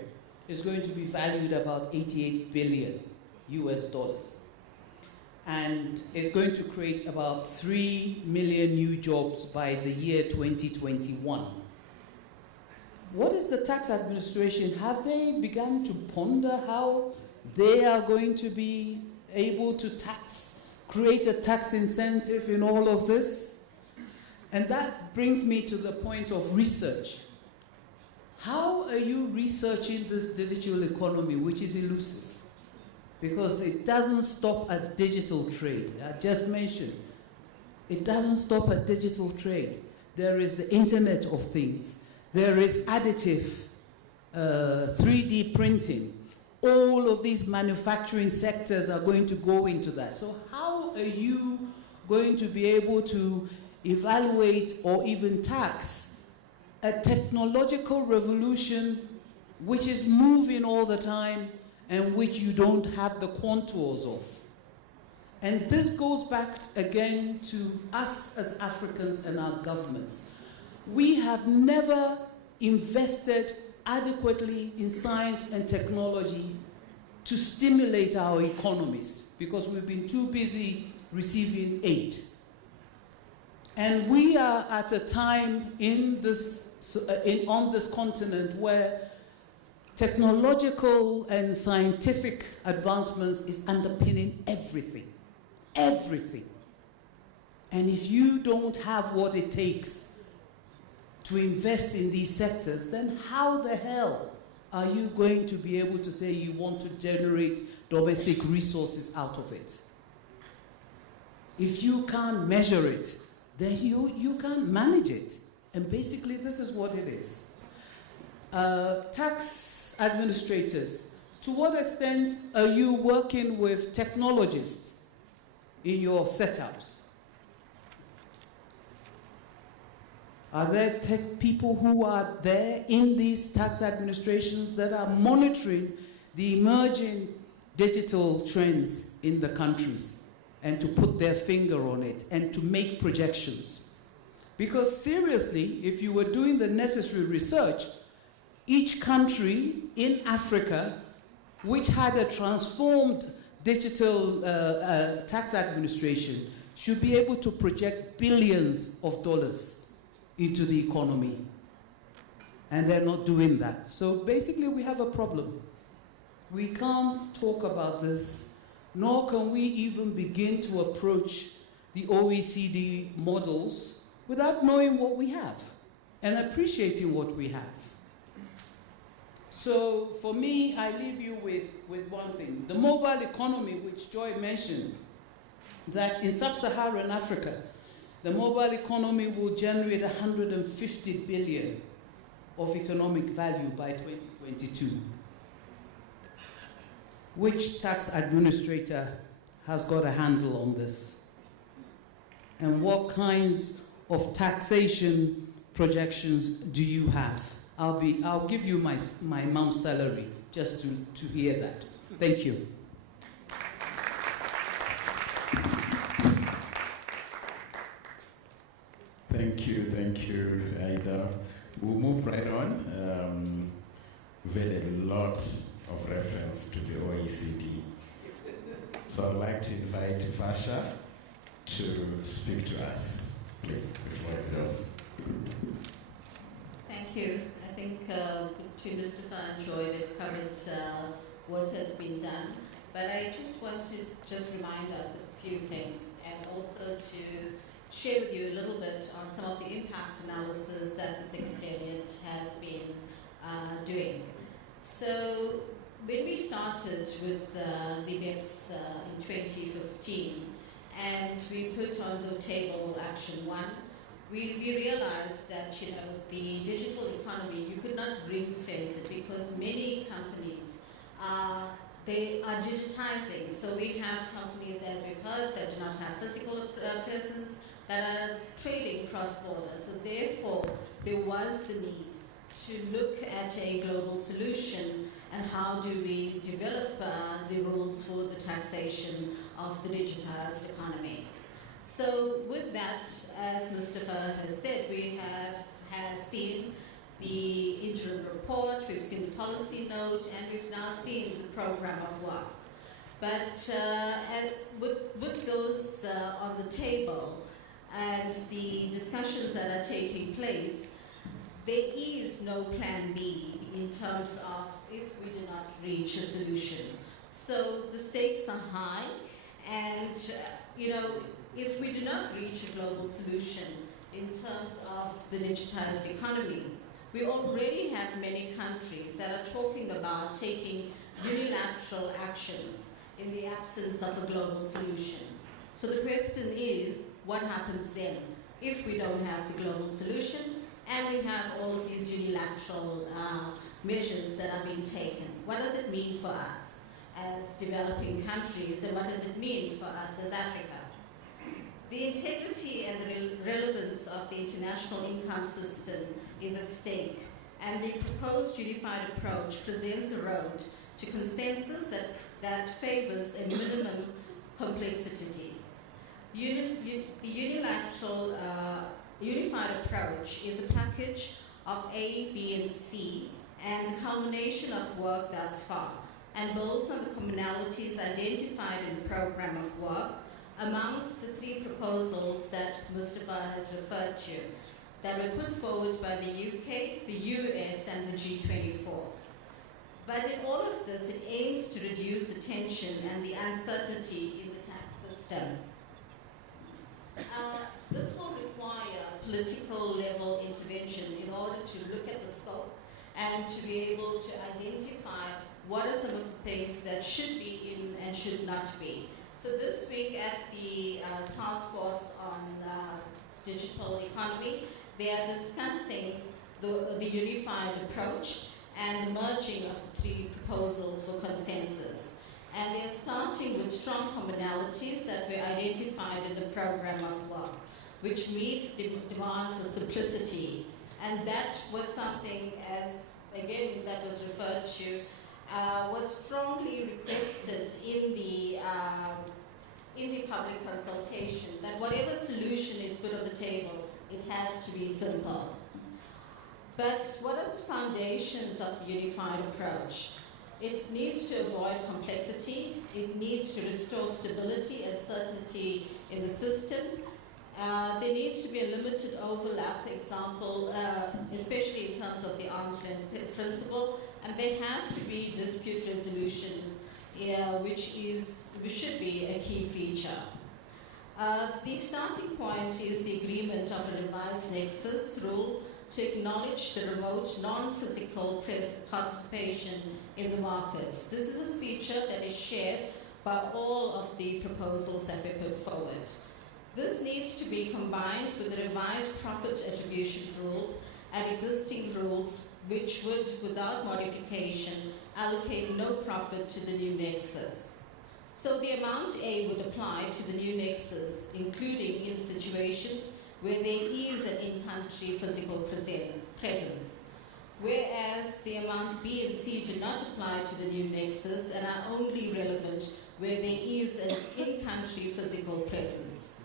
is going to be valued about $88 billion US. And it's going to create about 3 million new jobs by the year 2021. What is the tax administration? Have they begun to ponder how they are going to be able to create a tax incentive in all of this? And that brings me to the point of research. How are you researching this digital economy, which is elusive? Because it doesn't stop at digital trade. I just mentioned, it doesn't stop at digital trade. There is the Internet of Things. There is additive 3D printing. All of these manufacturing sectors are going to go into that. So how are you going to be able to evaluate or even tax a technological revolution which is moving all the time and which you don't have the contours of? And this goes back again to us as Africans and our governments. We have never invested adequately in science and technology to stimulate our economies because we've been too busy receiving aid. And we are at a time on this continent where technological and scientific advancements is underpinning everything. Everything. And if you don't have what it takes to invest in these sectors, then how the hell are you going to be able to say you want to generate domestic resources out of it? If you can't measure it, then you can't manage it. And basically, this is what it is. Tax administrators, to what extent are you working with technologists in your setups? Are there tech people who are there in these tax administrations that are monitoring the emerging digital trends in the countries and to put their finger on it and to make projections? Because seriously, if you were doing the necessary research, each country in Africa which had a transformed digital tax administration should be able to project billions of dollars into the economy. And they're not doing that. So basically we have a problem. We can't talk about this, nor can we even begin to approach the OECD models without knowing what we have and appreciating what we have. So for me, I leave you with one thing. The mobile economy, which Joy mentioned, that in sub-Saharan Africa, the mobile economy will generate 150 billion of economic value by 2022. Which tax administrator has got a handle on this? And what kinds of taxation projections do you have? I'll give you my mom's salary just to hear that. Thank you. Thank you, Aida. We'll move right on. We've had a lot of reference to the OECD. So I'd like to invite Fasha to speak to us, please, before I close. Thank you. I think between Mustafa and Joy, they've covered what has been done. But I just want to remind us of a few things and also to share with you a little bit on some of the impact analysis that the Secretariat has been doing. So when we started with the BEPS in 2015, and we put on the table Action 1, we realized that the digital economy, you could not ring fence it because many companies they are digitizing. So we have companies, as we've heard, that do not have physical presence, that are trading cross-border. So therefore, there was the need to look at a global solution and how do we develop the rules for the taxation of the digitized economy. So with that, as Mustafa has said, we have seen the interim report, we've seen the policy note, and we've now seen the program of work. But with those on the table and the discussions that are taking place, there is no plan B in terms of if we do not reach a solution. So the stakes are high, and if we do not reach a global solution in terms of the digitized economy, we already have many countries that are talking about taking unilateral actions in the absence of a global solution. So the question is, what happens then if we don't have the global solution and we have all of these unilateral measures that are being taken? What does it mean for us as developing countries, and what does it mean for us as Africa? The integrity and the relevance of the international income system is at stake, and the proposed unified approach presents a road to consensus that favors a minimum complexity. The unilateral unified approach is a package of A, B, and C, and the culmination of work thus far, and builds on the commonalities identified in the program of work amongst the three proposals that Mustafa has referred to, that were put forward by the UK, the US, and the G24. But in all of this, it aims to reduce the tension and the uncertainty in the tax system. This will require political level intervention in order to look at the scope and to be able to identify what are some of the things that should be in and should not be. So this week at the Task Force on Digital Economy, they are discussing the unified approach and the merging of the three proposals for consensus. And they're starting with strong commonalities that were identified in the program of work, which meets the demand for simplicity. And that was something, as again that was referred to, was strongly requested in the public consultation, that whatever solution is put on the table, it has to be simple. But what are the foundations of the unified approach? It needs to avoid complexity, it needs to restore stability and certainty in the system, There needs to be a limited overlap, example, especially in terms of the arm's length principle, and there has to be dispute resolution, which should be a key feature. The starting point is the agreement of a revised nexus rule to acknowledge the remote, non-physical participation in the market. This is a feature that is shared by all of the proposals that we put forward. This needs to be combined with the revised profit attribution rules and existing rules which would, without modification, allocate no profit to the new nexus. So the amount A would apply to the new nexus, including in situations where there is an in-country physical presence, whereas the amounts B and C do not apply to the new nexus and are only relevant where there is an in-country physical presence.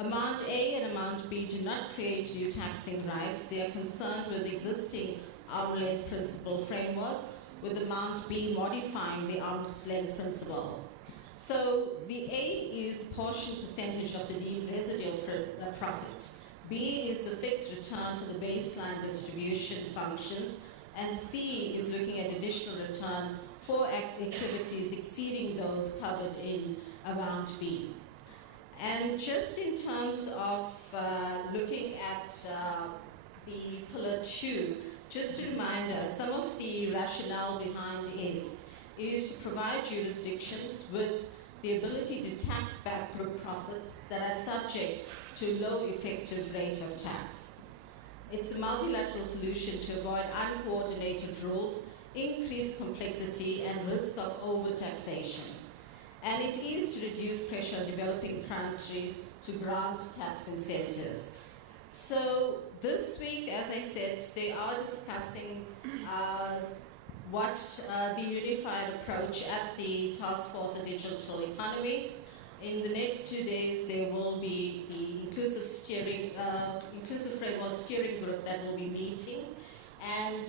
Amount A and Amount B do not create new taxing rights. They are concerned with existing arm's length principle framework, with Amount B modifying the arm's length principle. So the A is portion percentage of the deemed residual profit. B is the fixed return for the baseline distribution functions, and C is looking at additional return for activities exceeding those covered in Amount B. And just in terms of looking at the Pillar 2, just to remind us, some of the rationale behind is to provide jurisdictions with the ability to tax back group profits that are subject to low effective rate of tax. It's a multilateral solution to avoid uncoordinated rules, increased complexity, and risk of overtaxation. And it is to reduce pressure on developing countries to grant tax incentives. So this week, as I said, they are discussing what the unified approach at the Task Force on Digital Economy. In the next 2 days, there will be the inclusive framework steering group that will be meeting. And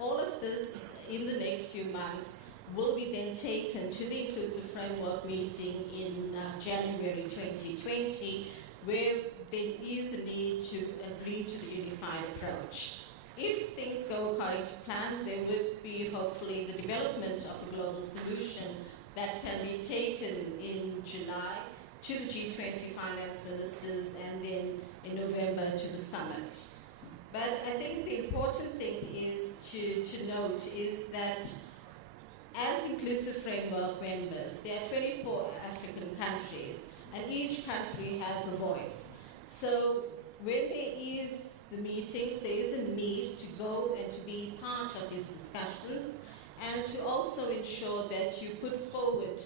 all of this in the next few months will be then taken to the inclusive framework meeting in January 2020, where there is a need to agree to the unified approach. If things go according to plan, there would be hopefully the development of a global solution that can be taken in July to the G20 finance ministers and then in November to the summit. But I think the important thing is to note is that as inclusive framework members, there are 24 African countries, and each country has a voice. So when there is the meetings, there is a need to go and to be part of these discussions, and to also ensure that you put forward,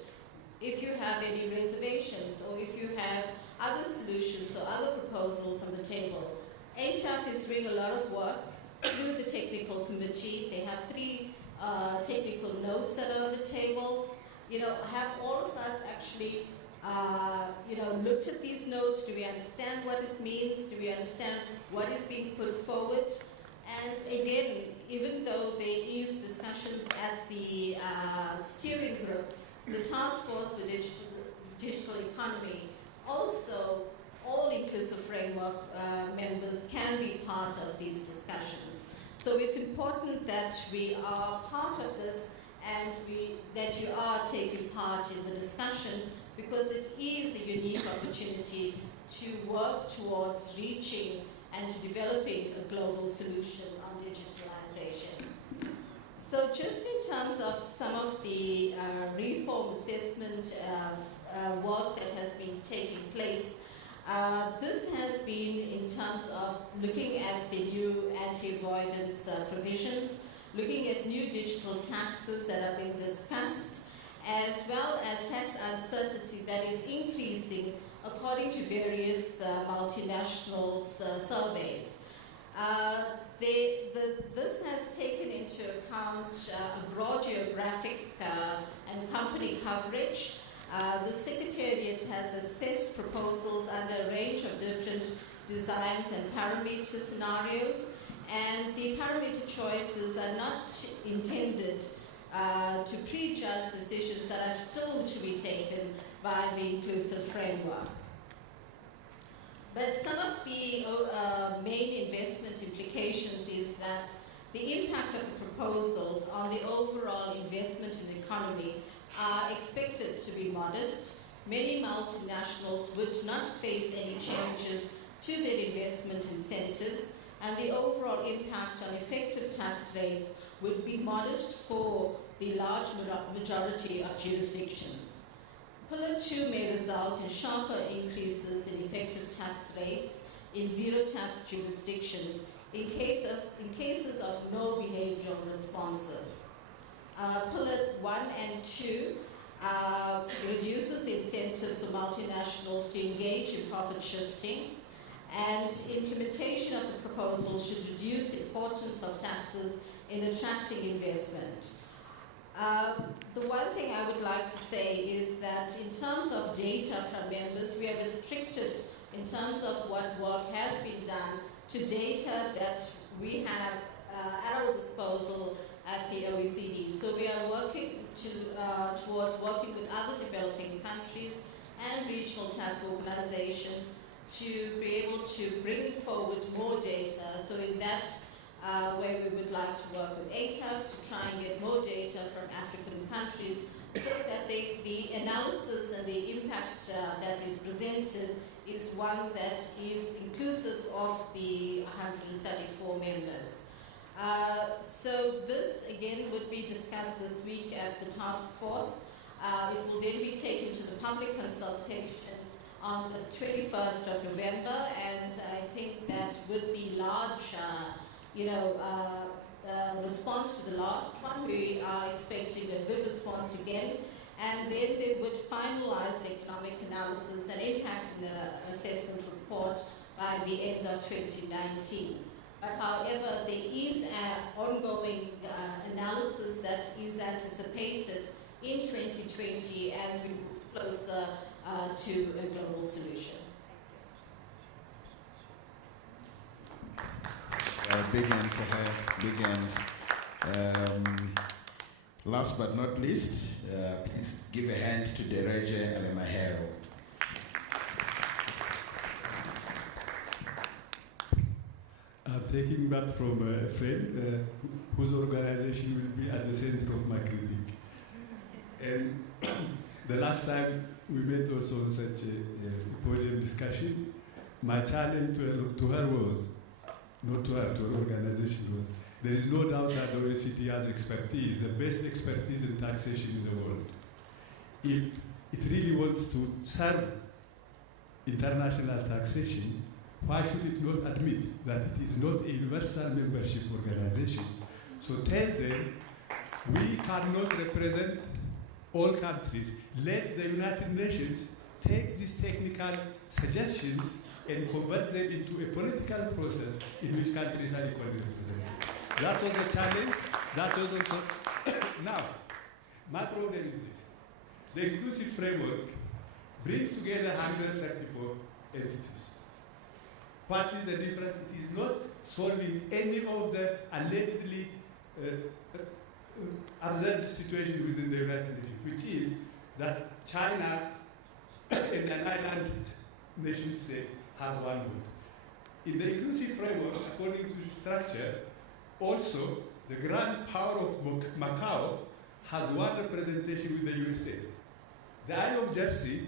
if you have any reservations or if you have other solutions or other proposals on the table. HF is doing a lot of work through the technical committee. They have 3 technical notes that are on the table. Have all of us actually, looked at these notes? Do we understand what it means? Do we understand what is being put forward? And again, even though there is discussions at the steering group, the Task Force for Digital Economy, also all inclusive framework members can be part of these discussions. So it's important that we are part of this and that you are taking part in the discussions, because it is a unique opportunity to work towards reaching and to developing a global solution on digitalization. So just in terms of some of the reform assessment work that has been taking place, this has been in terms of looking at the new anti-avoidance provisions, looking at new digital taxes that are being discussed, as well as tax uncertainty that is increasing according to various multinational surveys. This has taken into account a broad geographic and company coverage. The Secretariat has assessed proposals under a range of different designs and parameter scenarios, and the parameter choices are not intended to prejudge decisions that are still to be taken by the inclusive framework. But some of the main investment implications is that the impact of the proposals on the overall investment in the economy are expected to be modest. Many multinationals would not face any changes to their investment incentives, and the overall impact on effective tax rates would be modest for the large majority of jurisdictions. Pillar 2 may result in sharper increases in effective tax rates in zero-tax jurisdictions in cases of no behavioral responses. Pillar 1 and 2 reduces the incentives for multinationals to engage in profit shifting, and implementation of the proposal should reduce the importance of taxes in attracting investment. The one thing I would like to say is that in terms of data from members, we are restricted in terms of what work has been done to data that we have at our disposal at the OECD. So we are working towards working with other developing countries and regional tax organizations to be able to bring forward more data. So in that way, we would like to work with ATAF to try and get more data from African countries so that the analysis and the impact that is presented is one that is inclusive of the 134 members. So this, again, would be discussed this week at the task force. It will then be taken to the public consultation on the 21st of November, and I think that with the large, response to the last one, we are expecting a good response again, and then they would finalize the economic analysis and impact in the assessment report by the end of 2019. But however, there is an ongoing analysis that is anticipated in 2020 as we move closer to a global solution. Big hand for her, big hand. Last but not least, please give a hand to Dereje Alemahero. I'm taking that from a friend whose organization will be at the center of my critique. And the last time we met also on such a podium discussion, my challenge to her was, not to her, to her organization was, there is no doubt that the OECD has expertise, the best expertise in taxation in the world. If it really wants to serve international taxation, why should it not admit that it is not a universal membership organization? So tell them, we cannot represent all countries. Let the United Nations take these technical suggestions and convert them into a political process in which countries are equally represented. That was the challenge. That was also. Now, my problem is this. The inclusive framework brings together 134 entities. What is the difference? It is not solving any of the allegedly absurd situation within the United Nations, which is that China and an island nation state have one vote. In the inclusive framework, according to the structure, also the grand power of Macau has one representation with the USA. The Isle of Jersey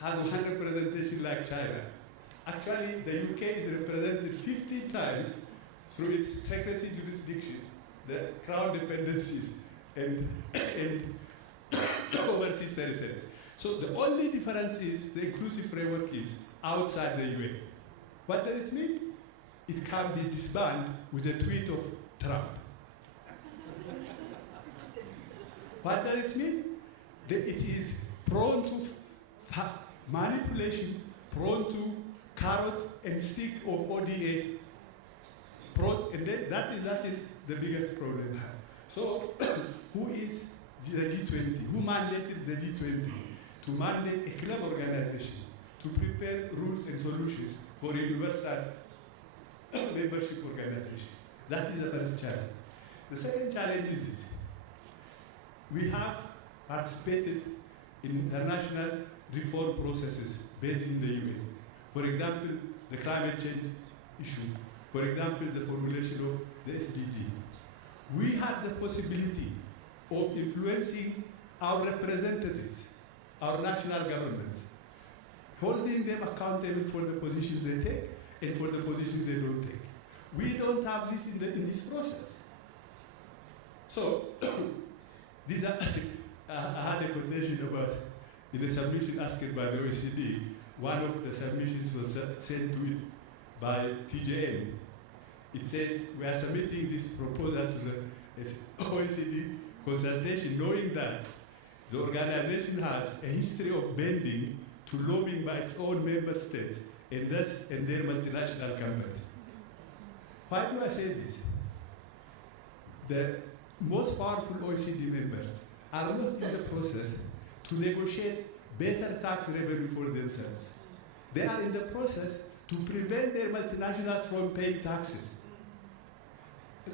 has one representation like China. Actually, the UK is represented 15 times through its secrecy jurisdiction, the crown dependencies, and overseas territories. So the only difference is the inclusive framework is outside the UN. What does it mean? It can be disbanded with a tweet of Trump. What does it mean? That it is prone to manipulation, prone to carrot and stick of ODA, and then that is the biggest problem we have. So, who is the G20? Who mandated the G20 to mandate a club organization to prepare rules and solutions for a universal membership organization? That is the first challenge. The second challenge is this. We have participated in international reform processes based in the UN. For example, the climate change issue. For example, the formulation of the SDG. We had the possibility of influencing our representatives, our national governments, holding them accountable for the positions they take and for the positions they don't take. We don't have this in this process. So, these are I had a quotation about, in the submission asked by the OECD, one of the submissions was sent to it by TJM. It says, we are submitting this proposal to the OECD consultation, knowing that the organization has a history of bending to lobbying by its own member states and thus and their multinational companies. Why do I say this? The most powerful OECD members are not in the process to negotiate better tax revenue for themselves. They are in the process to prevent their multinationals from paying taxes.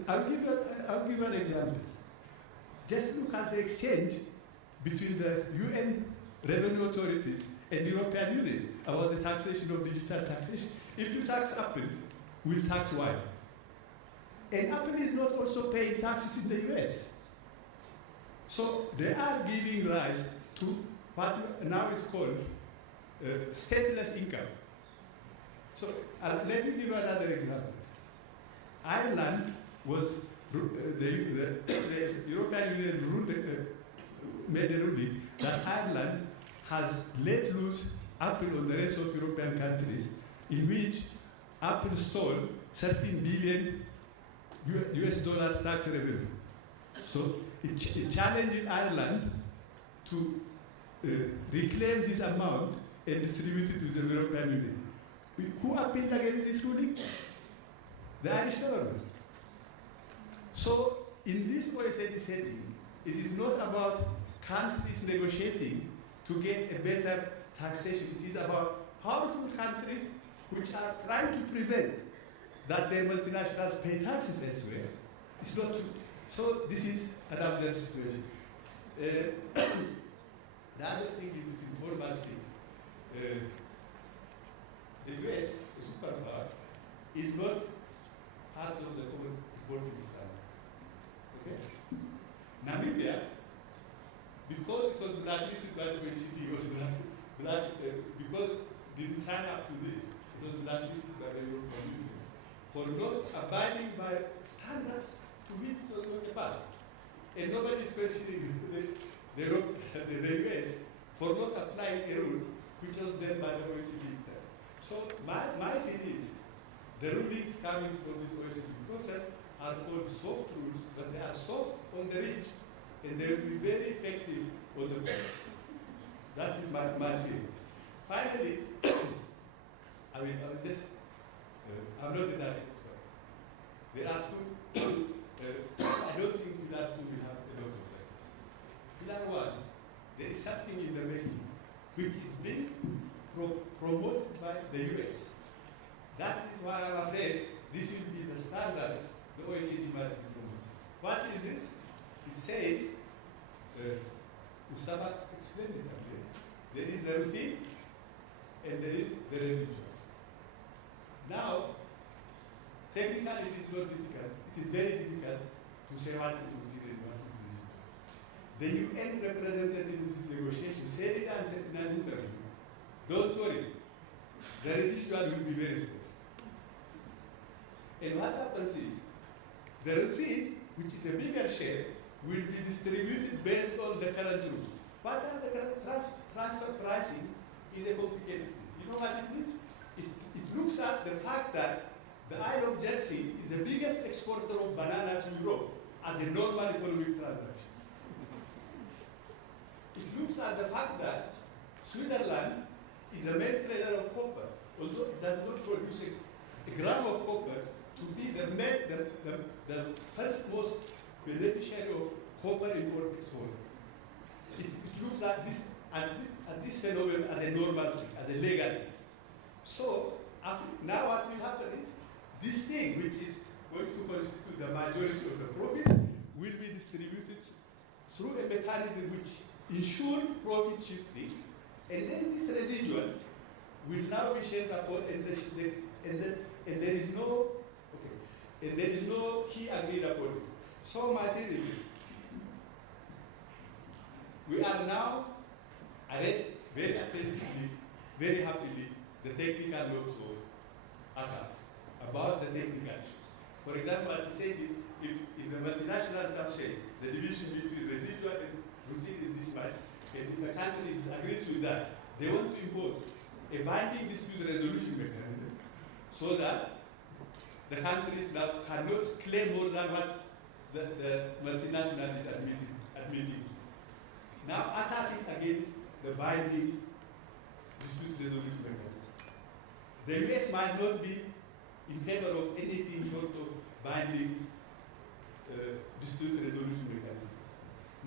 I'll give you an example. Just look at the exchange between the UN revenue authorities and the European Union about the taxation of digital taxation. If you tax Apple, we'll tax Y. And Apple is not also paying taxes in the US. So they are giving rise to what now is called stateless income. So let me give you another example. Ireland was, the European Union made a ruling that Ireland has let loose Apple on the rest of European countries, in which Apple stole 13 billion US dollars tax revenue. So it challenged Ireland to reclaim this amount and distribute it to the European Union. Who appealed against this ruling? The Irish government. So in this OECD setting, it is not about countries negotiating to get a better taxation. It is about powerful countries which are trying to prevent that their multinationals pay taxes elsewhere. It's not true. So this is an absurd situation. The other thing is this informal thing. The US, the superpower, is not part of the common reporting standard. Okay? Namibia, because it was blacklisted by the OECD, because it didn't sign up to this, it was blacklisted by the European Union for not abiding by standards to which it was not abided. And nobody is questioning the US for not applying a rule which was done by the OECD itself. So my feeling is the rulings coming from this OECD process are called soft rules, but they are soft on the reach and they will be very effective on the ground. That is my feeling. Finally, I'm not a tax expert. There are two, I don't think Pillar 2 will have a lot of success. Pillar 1, there is something in the making which is being promoted by the US. That is why I'm afraid this will be the standard the OECD might promote. What is this? It says, Mustafa explained it earlier. There is the routine and there is the residual. Now, technically it is not difficult. It is very difficult to say what is routine and what is residual. The UN representative in this negotiation said it in an interview. Don't worry, the residual will be very small. And what happens is, the routine, which is a bigger share, will be distributed based on the current rules. What are the current transfer pricing is a complicated thing. You know what it means? It looks at the fact that the Isle of Jersey is the biggest exporter of banana to Europe as a normal economic transaction. It looks at the fact that Switzerland is the main trader of copper, although it does not produce a gram of copper, to be the first most beneficiary of copper import export. It looks at this phenomenon as a normal thing, as a legal thing. So now what will happen is, this thing, which is going to constitute the majority of the profits, will be distributed through a mechanism which ensures profit shifting, and then this residual will now be shared upon, and there is no key agreed upon. So my theory is, we are now read very attentively, very happily, the technical notes of ATAF about the technical issues. For example, what he said is, if the multinational now say the division between residual and routine is this much, and if a country disagrees with that, they want to impose a binding dispute resolution mechanism so that the countries now cannot claim more than what the multinational is admitting to. Now, ATAF is against the binding dispute resolution mechanism. The US might not be in favor of anything short of binding dispute resolution mechanism.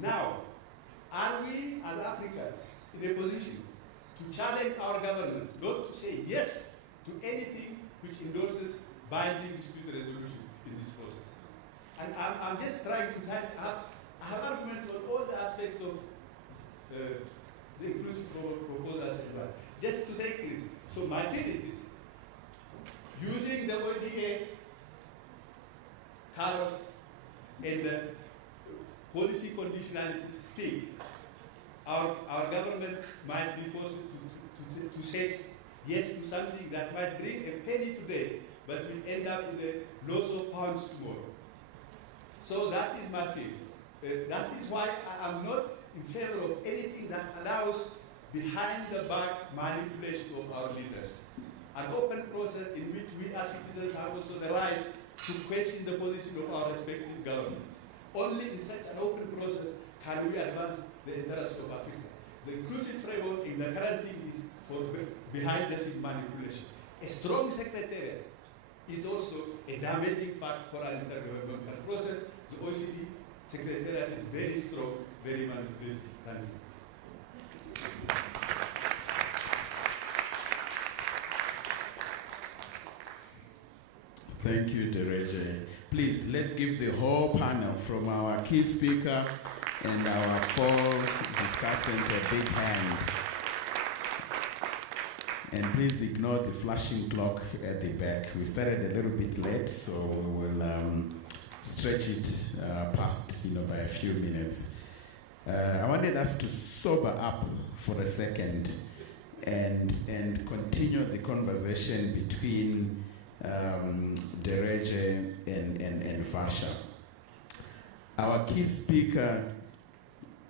Now, are we as Africans in a position to challenge our governments not to say yes to anything which endorses binding dispute resolution in this process? And I'm just trying to I have arguments on all the aspects of the inclusive proposals and that. Just to take this. So my fear is this. Using the ODA carrot and the policy conditionality stick, our government might be forced to say yes to something that might bring a penny today, but will end up in a loss of pounds tomorrow. So that is my fear. That is why I'm not in favor of anything that allows behind the back manipulation of our leaders. An open process in which we as citizens have also the right to question the position of our respective governments. Only in such an open process can we advance the interests of Africa. The inclusive framework in the current thing is for behind the scene manipulation. A strong secretariat is also a damaging fact for an intergovernmental process. The OECD secretariat is very strong, very manipulative. Thank you. Thank you, Dereje. Please, let's give the whole panel from our key speaker and our four discussants a big hand. And please ignore the flashing clock at the back. We started a little bit late, so we will stretch it past, by a few minutes. I wanted us to sober up for a second and continue the conversation between Dereje and Vasha. Our key speaker,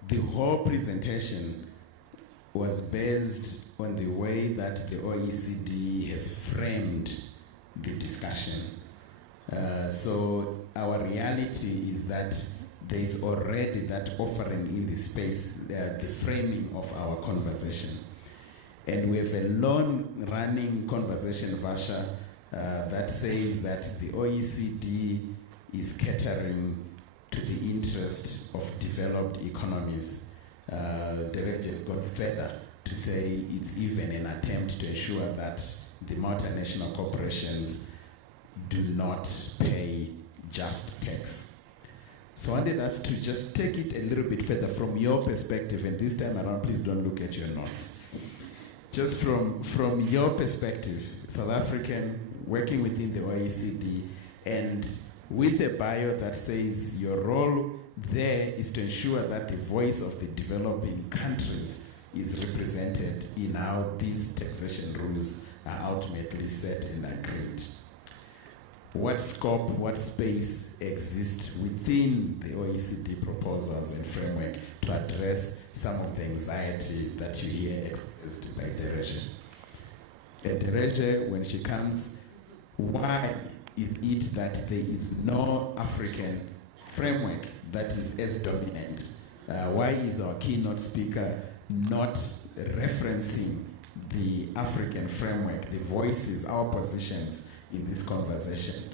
the whole presentation was based on the way that the OECD has framed the discussion. So our reality is that there is already that offering in the space, the framing of our conversation. And we have a long-running conversation, Vasha, that says that the OECD is catering to the interest of developed economies. Derek has gone further to say it's even an attempt to ensure that the multinational corporations do not pay just tax. So I wanted us to just take it a little bit further from your perspective, and this time around, please don't look at your notes. Just from your perspective, South African, working within the OECD, and with a bio that says your role there is to ensure that the voice of the developing countries is represented in how these taxation rules are ultimately set and agreed. What scope, what space exists within the OECD proposals and framework to address some of the anxiety that you hear expressed by Dereje? Dereje, when she comes, why is it that there is no African framework that is as dominant? Why is our keynote speaker not referencing the African framework, the voices, our positions in this conversation?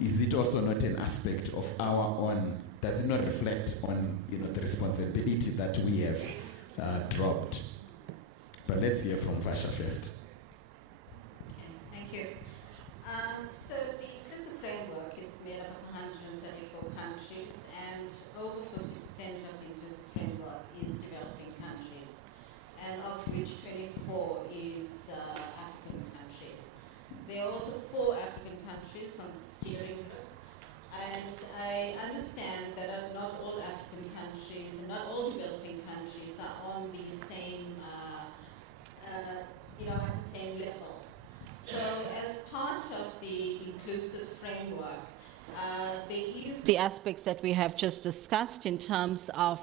Is it also not an aspect of our own? Does it not reflect on the responsibility that we have dropped? But let's hear from Vasha first. Okay, thank you. So the inclusive framework is made up of 134 countries, and over 50% of the inclusive framework is developing countries, and of which 24 is there is the aspects that we have just discussed in terms of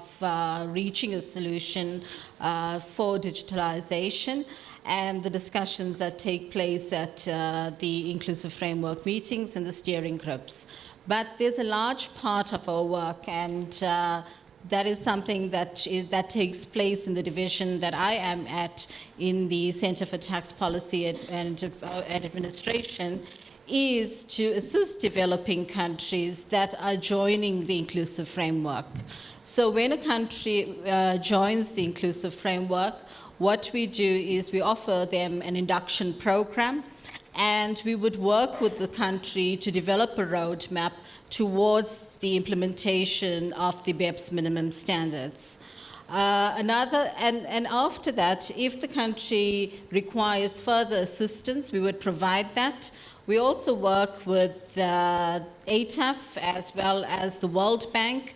reaching a solution for digitalization and the discussions that take place at the inclusive framework meetings and the steering groups. But there's a large part of our work, and that is something that takes place in the division that I am at in the Center for Tax Policy and Administration, is to assist developing countries that are joining the inclusive framework. So when a country joins the inclusive framework, what we do is we offer them an induction program, and we would work with the country to develop a roadmap towards the implementation of the BEPS minimum standards. And after that, if the country requires further assistance, we would provide that. We also work with ATAF as well as the World Bank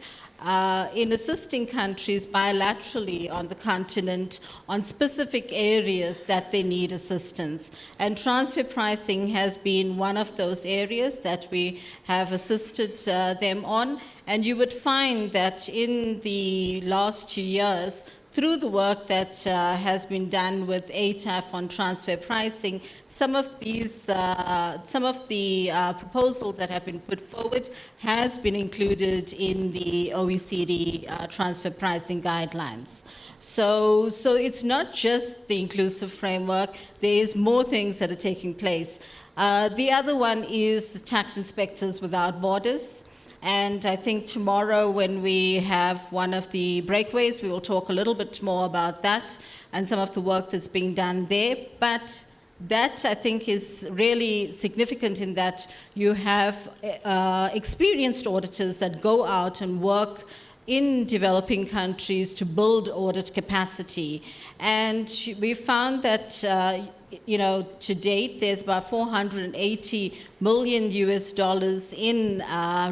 in assisting countries bilaterally on the continent on specific areas that they need assistance. And transfer pricing has been one of those areas that we have assisted them on. And you would find that in the last 2 years, through the work that has been done with ATAF on transfer pricing, some of the proposals that have been put forward has been included in the OECD transfer pricing guidelines. So it's not just the inclusive framework, there's more things that are taking place. The other one is Tax Inspectors Without Borders. And I think tomorrow when we have one of the breakaways, we will talk a little bit more about that and some of the work that's being done there. But that, I think, is really significant in that you have experienced auditors that go out and work in developing countries to build audit capacity. And we found that to date, there's about $480 million in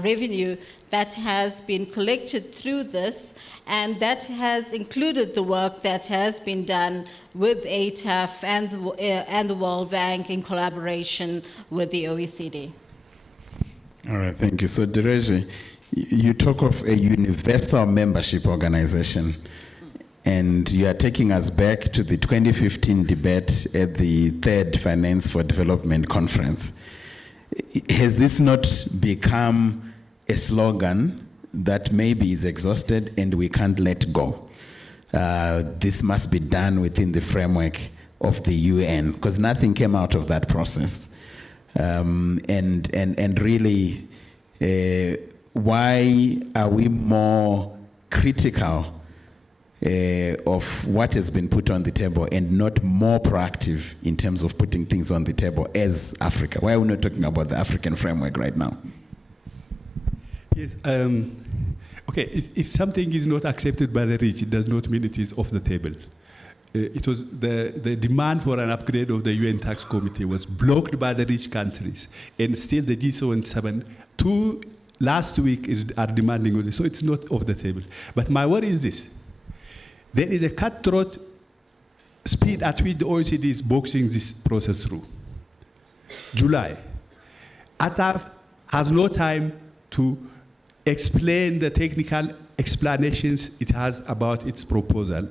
revenue that has been collected through this, and that has included the work that has been done with ATAF and the World Bank in collaboration with the OECD. All right, thank you. So, Dereje, you talk of a universal membership organization, and you are taking us back to the 2015 debate at the third Finance for Development Conference. Has this not become a slogan that maybe is exhausted and we can't let go? This must be done within the framework of the UN, because nothing came out of that process. And really, why are we more critical of what has been put on the table and not more proactive in terms of putting things on the table as Africa? Why are we not talking about the African framework right now? Yes. Okay, if something is not accepted by the rich, it does not mean it is off the table. It was the demand for an upgrade of the UN Tax Committee was blocked by the rich countries, and still the G77 last week are demanding on this, so it's not off the table. But my worry is this. There is a cutthroat speed at which the OECD is boxing this process through. July. ATAF has no time to explain the technical explanations it has about its proposal,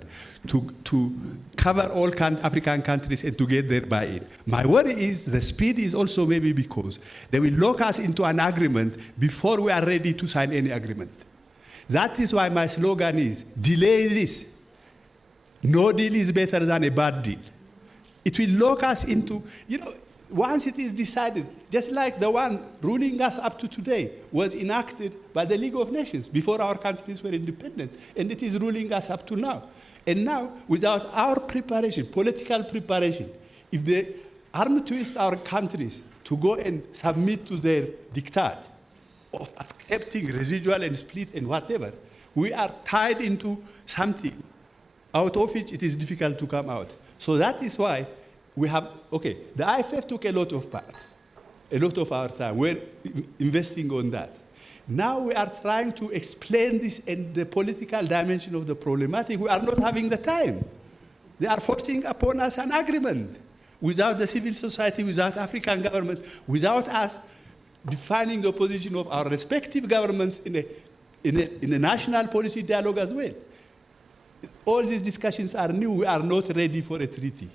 to cover all African countries and to get their buy-in. My worry is the speed is also maybe because they will lock us into an agreement before we are ready to sign any agreement. That is why my slogan is, delay this. No deal is better than a bad deal. It will lock us into, once it is decided, just like the one ruling us up to today was enacted by the League of Nations before our countries were independent, and it is ruling us up to now. And now, without our preparation, political preparation, if they arm twist our countries to go and submit to their diktat of accepting residual and split and whatever, we are tied into something out of which it is difficult to come out. So that is why we have, the IFF took a lot of our time. We're investing on that. Now we are trying to explain this and the political dimension of the problematic. We are not having the time. They are forcing upon us an agreement without the civil society, without African government, without us defining the position of our respective governments in a national policy dialogue as well. All these discussions are new. We are not ready for a treaty.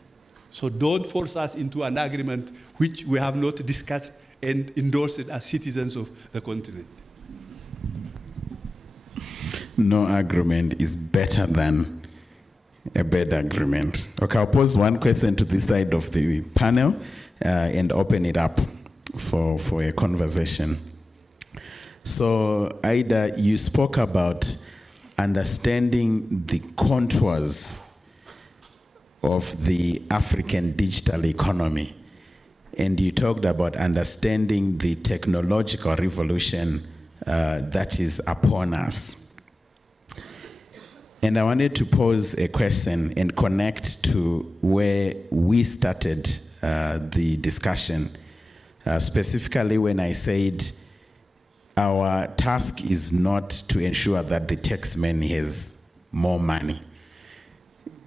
So don't force us into an agreement which we have not discussed and endorsed as citizens of the continent. No agreement is better than a bad agreement. Okay, I'll pose one question to this side of the panel and open it up for a conversation. So, Aida, you spoke about understanding the contours of the African digital economy, and you talked about understanding the technological revolution that is upon us. And I wanted to pose a question and connect to where we started the discussion, specifically when I said our task is not to ensure that the taxman has more money.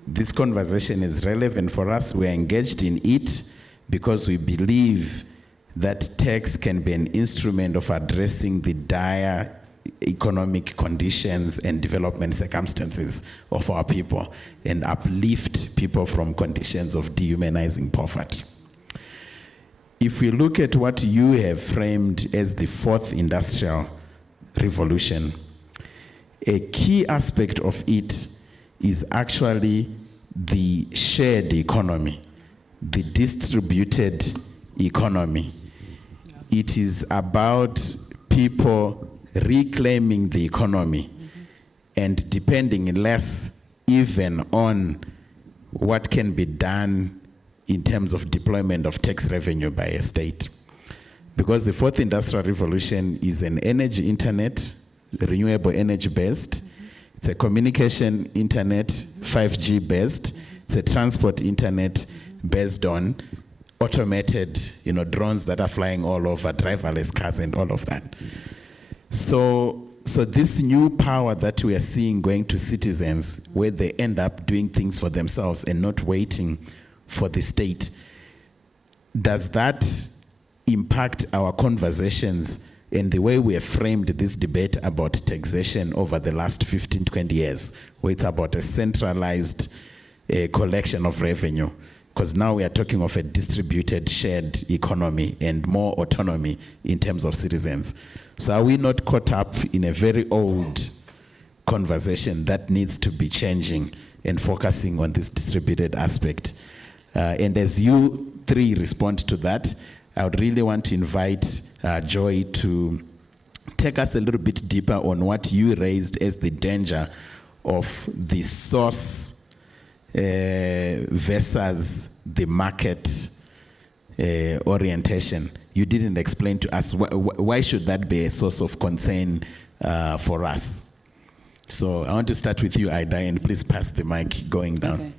This conversation is relevant for us. We are engaged in it because we believe that tax can be an instrument of addressing the dire economic conditions and development circumstances of our people and uplift people from conditions of dehumanizing poverty. If we look at what you have framed as the fourth industrial revolution, a key aspect of it is actually the shared economy, the distributed economy. It is about people reclaiming the economy and depending less even on what can be done in terms of deployment of tax revenue by a state. Because the fourth industrial revolution is an energy internet, renewable energy based. It's a communication internet, 5G based. It's a transport internet based on automated, drones that are flying all over, driverless cars and all of that. So this new power that we are seeing going to citizens, where they end up doing things for themselves and not waiting for the state, does that impact our conversations and the way we have framed this debate about taxation over the last 15, 20 years, where it's about a centralized collection of revenue? Because now we are talking of a distributed, shared economy and more autonomy in terms of citizens. So are we not caught up in a very old conversation that needs to be changing and focusing on this distributed aspect? And as you three respond to that, I would really want to invite Joy to take us a little bit deeper on what you raised as the danger of the source versus the market orientation. You didn't explain to us why should that be a source of concern for us. So I want to start with you, Aida, and please pass the mic going down.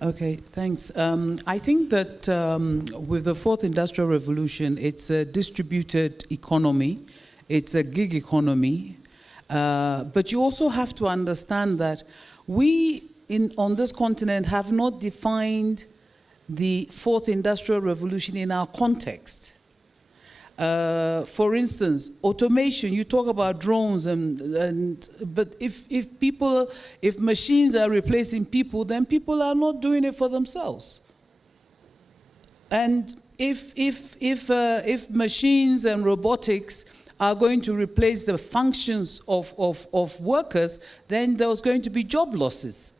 Okay, thanks. I think that with the fourth industrial revolution, it's a distributed economy. It's a gig economy. But you also have to understand that we on this continent have not defined the fourth industrial revolution in our context. For instance, automation, you talk about drones, but if machines are replacing people, then people are not doing it for themselves. And if machines and robotics are going to replace the functions of workers, then there's going to be job losses.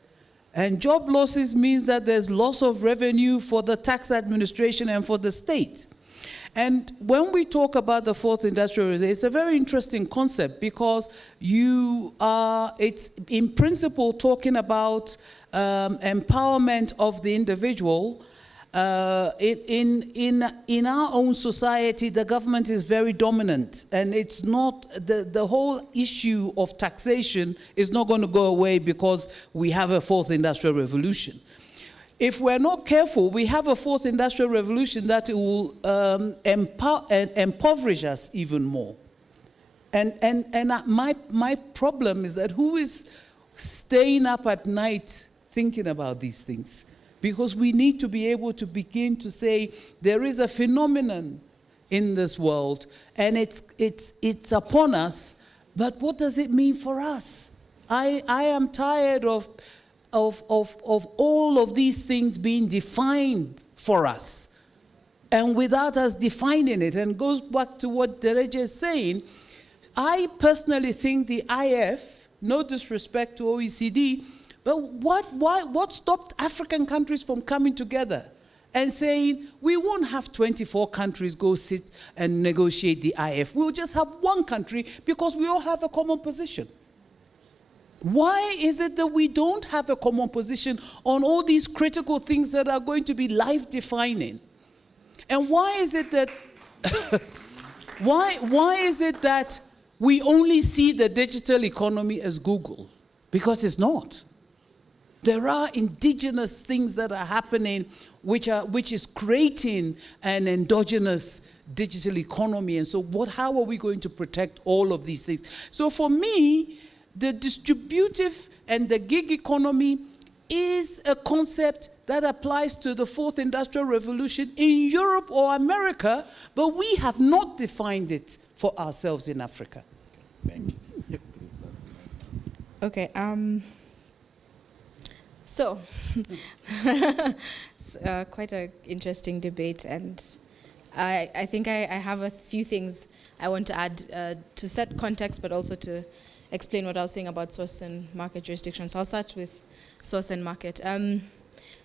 And job losses means that there's loss of revenue for the tax administration and for the state. And when we talk about the fourth industrial revolution, it's a very interesting concept because it's in principle talking about empowerment of the individual. In our own society, the government is very dominant, and it's not the whole issue of taxation is not going to go away because we have a fourth industrial revolution. If we're not careful, we have a fourth industrial revolution that will impoverish us even more. And my problem is that who is staying up at night thinking about these things? Because we need to be able to begin to say there is a phenomenon in this world, and it's upon us. But what does it mean for us? I am tired of all of these things being defined for us, and without us defining it. And goes back to what Dereje is saying. I personally think the IF, no disrespect to OECD, but what stopped African countries from coming together and saying, we won't have 24 countries go sit and negotiate the IF. We'll just have one country because we all have a common position. Why is it that we don't have a common position on all these critical things that are going to be life-defining? And why is it that why is it that we only see the digital economy as Google? Because it's not. There are indigenous things that are happening which is creating an endogenous digital economy. And so how are we going to protect all of these things? So for me, the distributive and the gig economy is a concept that applies to the fourth industrial revolution in Europe or America, but we have not defined it for ourselves in Africa. Thank you. Okay. So, it's quite an interesting debate, and I think I have a few things I want to add to set context, but also to explain what I was saying about source and market jurisdiction. So I'll start with source and market.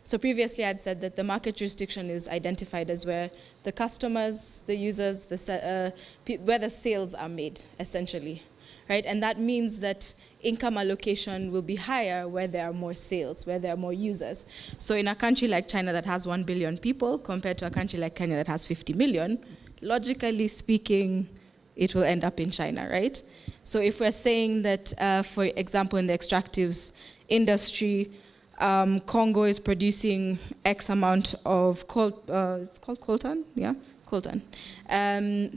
So previously I'd said that the market jurisdiction is identified as where the customers, the users, where the sales are made, essentially, right? And that means that income allocation will be higher where there are more sales, where there are more users. So in a country like China that has 1 billion people compared to a country like Kenya that has 50 million, logically speaking, it will end up in China, right? So if we're saying that, for example, in the extractives industry, Congo is producing X amount of it's called coltan, yeah, coltan,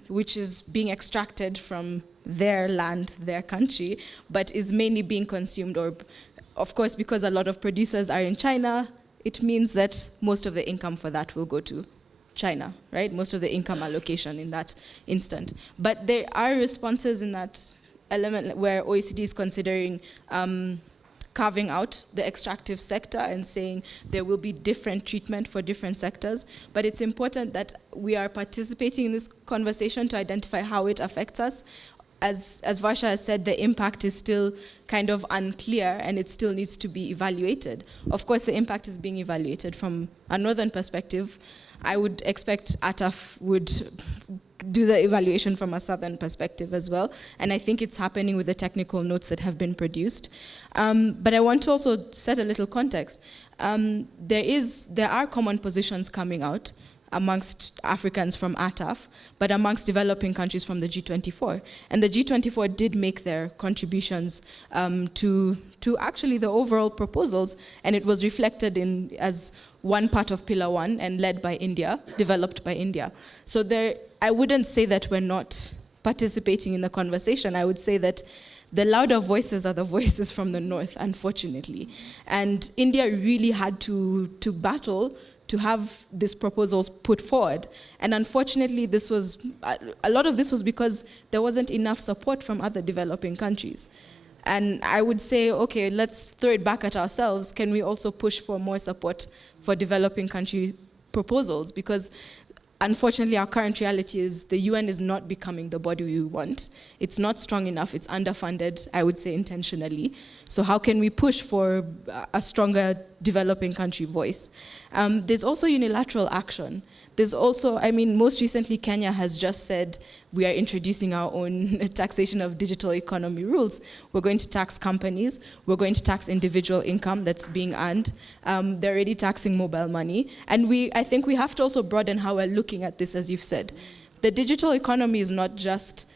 which is being extracted from their land, their country, but is mainly being consumed, or of course, because a lot of producers are in China, it means that most of the income for that will go to China, right? Most of the income allocation in that instant. But there are responses in that element where OECD is considering carving out the extractive sector and saying there will be different treatment for different sectors. But it's important that we are participating in this conversation to identify how it affects us. As Varsha has said, the impact is still kind of unclear and it still needs to be evaluated. Of course, the impact is being evaluated from a northern perspective. I would expect ATAF would do the evaluation from a southern perspective as well. And I think it's happening with the technical notes that have been produced. But I want to also set a little context. There are common positions coming out amongst Africans from ATAF, but amongst developing countries from the G24. And the G24 did make their contributions to actually the overall proposals, and it was reflected in as one part of Pillar 1 and led by India, developed by India. So I wouldn't say that we're not participating in the conversation. I would say that the louder voices are the voices from the north, unfortunately. And India really had to battle to have these proposals put forward. And unfortunately, a lot of this was because there wasn't enough support from other developing countries. And I would say, okay, let's throw it back at ourselves. Can we also push for more support for developing country proposals? Because unfortunately, our current reality is the UN is not becoming the body we want. It's not strong enough. It's underfunded, I would say, intentionally. So how can we push for a stronger developing country voice? There's also unilateral action. There's also, most recently Kenya has just said we are introducing our own taxation of digital economy rules. We're going to tax companies. We're going to tax individual income that's being earned. They're already taxing mobile money. And I think we have to also broaden how we're looking at this, as you've said. The digital economy is not just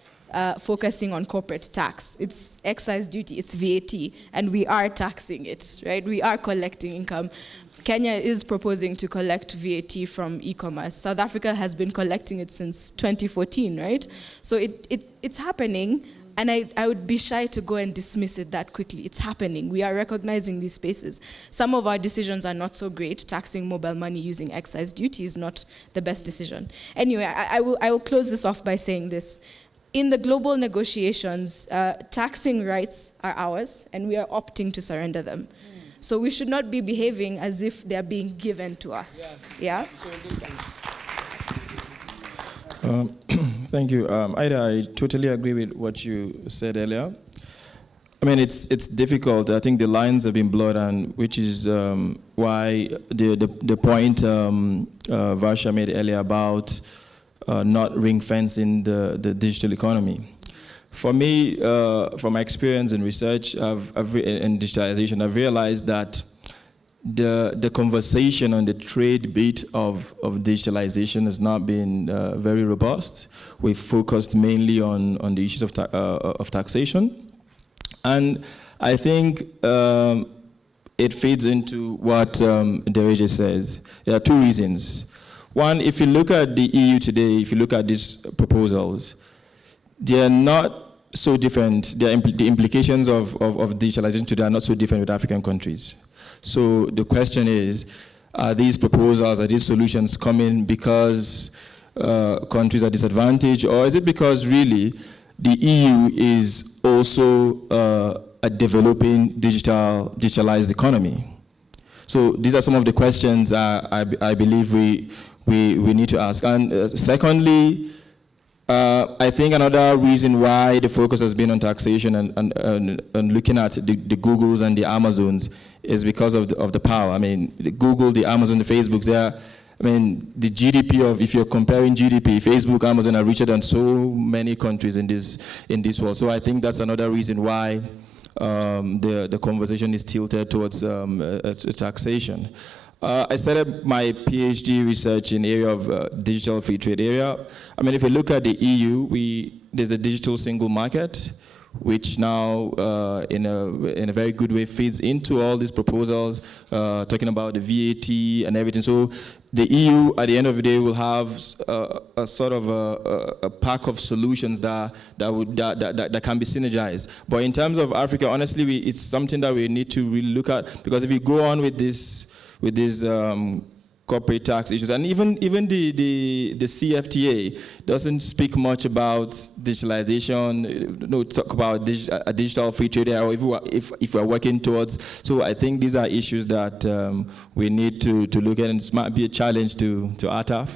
focusing on corporate tax. It's excise duty, it's VAT, and we are taxing it, right? We are collecting income. Kenya is proposing to collect VAT from e-commerce. South Africa has been collecting it since 2014, right? So it's happening, And I would be shy to go and dismiss it that quickly. It's happening. We are recognizing these spaces. Some of our decisions are not so great. Taxing mobile money using excise duty is not the best decision. Anyway, I will close this off by saying this. In the global negotiations, taxing rights are ours, and we are opting to surrender them. So we should not be behaving as if they're being given to us. Yeah? Thank you. Ida, I totally agree with what you said earlier. I mean, it's difficult. I think the lines have been blurred, and which is why the point Varsha made earlier about not ring-fencing the digital economy. For me, from my experience in research in digitalization, I've realized that the conversation on the trade bit of digitalization has not been very robust. We've focused mainly on the issues of taxation. And I think it feeds into what Dereje says. There are two reasons. One, if you look at the EU today, if you look at these proposals, they are not so different. The implications of digitalization today are not so different with African countries. So the question is, are these proposals, are these solutions coming because countries are disadvantaged, or is it because really the EU is also a developing digitalized economy? So these are some of the questions I believe we need to ask. And secondly, I think another reason why the focus has been on taxation and looking at the Googles and the Amazons is because of the power. I mean, the Google, the Amazon, the Facebooks, I mean, the GDP of, if you're comparing GDP, Facebook, Amazon are richer than so many countries in this world. So I think that's another reason why the conversation is tilted towards taxation. I started my PhD research in the area of digital free trade area. I mean, if you look at the EU, there's a digital single market, which now in a very good way feeds into all these proposals, talking about the VAT and everything. So the EU, at the end of the day, will have a sort of a pack of solutions that can be synergized. But in terms of Africa, honestly, it's something that we need to really look at, because if you go on with these corporate tax issues, and even the CFTA doesn't speak much about digitalization, talk about a digital free trade area, or if we're working towards. So I think these are issues that we need to look at, and it might be a challenge to ATAF,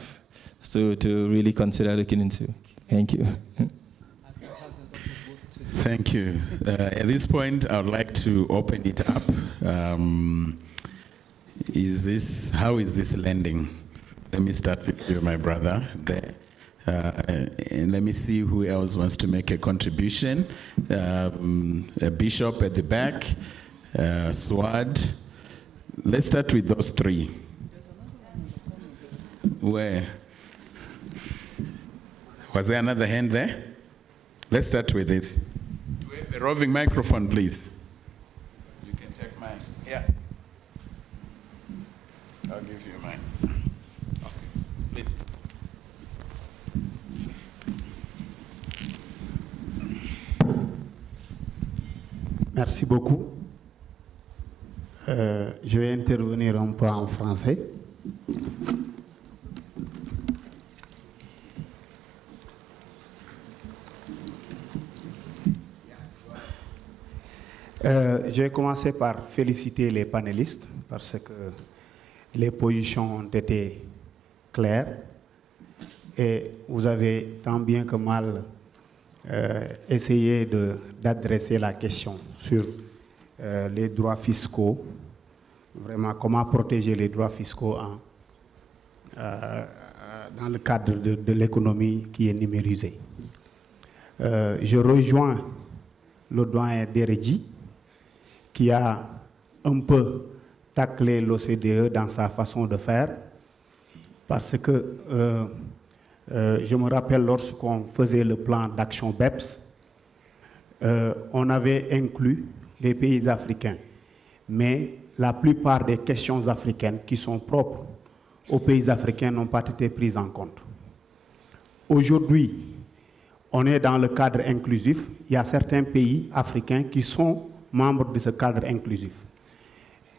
so to really consider looking into. Thank you. Thank you. At this point, I would like to open it up. How is this landing? Let me start with you, my brother, there. And let me see who else wants to make a contribution. A bishop at the back, Swad. Let's start with those three. Where? Was there another hand there? Let's start with this. Do we have a roving microphone, please? You can take mine. Yeah. I'll give you mine. Okay, please. Merci beaucoup. Je vais intervenir un peu en français. Je vais commencer par féliciter les panélistes parce que les positions ont été claires et vous avez tant bien que mal essayé d'adresser la question sur les droits fiscaux, vraiment comment protéger les droits fiscaux dans le cadre de l'économie qui est numérisée. Je rejoins le doyen Dereji qui a un peu taclé l'OCDE dans sa façon de faire, parce que je me rappelle lorsqu'on faisait le plan d'action BEPS, on avait inclus les pays africains, mais la plupart des questions africaines qui sont propres aux pays africains n'ont pas été prises en compte. Aujourd'hui, on est dans le cadre inclusif. Il y a certains pays africains qui sont membres de ce cadre inclusif.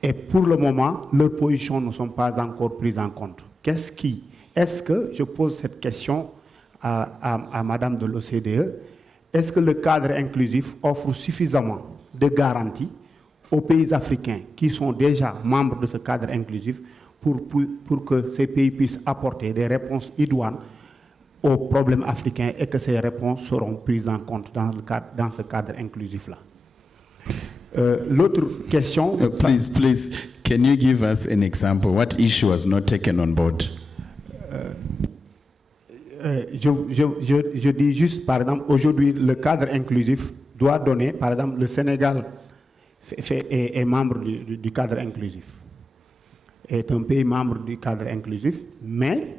Et pour le moment, leurs positions ne sont pas encore prises en compte. Est-ce que, je pose cette question à Madame de l'OCDE, est-ce que le cadre inclusif offre suffisamment de garanties aux pays africains qui sont déjà membres de ce cadre inclusif pour que ces pays puissent apporter des réponses idoines aux problèmes africains et que ces réponses seront prises en compte dans ce cadre inclusif-là? L'autre question... Please, can you give us an example? What issue was not taken on board? Je dis juste, par exemple, aujourd'hui, le cadre inclusif doit donner, par exemple, le Sénégal est membre du cadre inclusif, est un pays membre du cadre inclusif, mais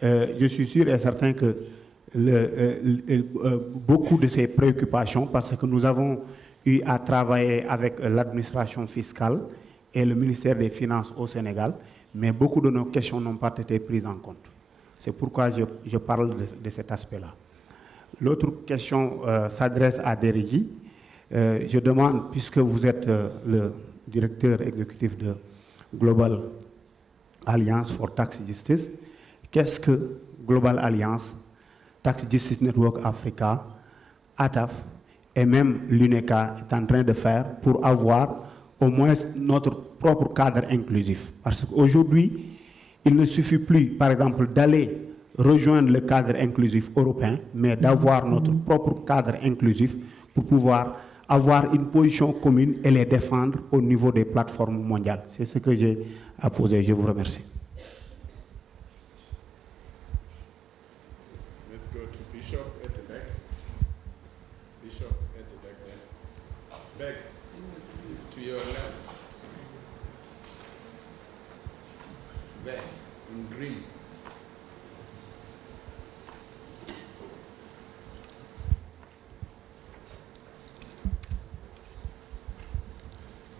je suis sûr et certain que beaucoup de ces préoccupations, parce que nous avons eu à travailler avec l'administration fiscale et le ministère des Finances au Sénégal, mais beaucoup de nos questions n'ont pas été prises en compte. C'est pourquoi je parle de cet aspect-là. L'autre question s'adresse à Derigi. Je demande, puisque vous êtes le directeur exécutif de Global Alliance for Tax Justice, qu'est-ce que Global Alliance, Tax Justice Network Africa, ATAF et même l'UNECA est en train de faire pour avoir au moins notre propre cadre inclusif? Parce qu'aujourd'hui, il ne suffit plus, par exemple, d'aller rejoindre le cadre inclusif européen, mais d'avoir notre propre cadre inclusif pour pouvoir avoir une position commune et les défendre au niveau des plateformes mondiales. C'est ce que j'ai à poser. Je vous remercie. Let's go to Bishop at the back. Bishop at the back there. Back to your left. Back in green.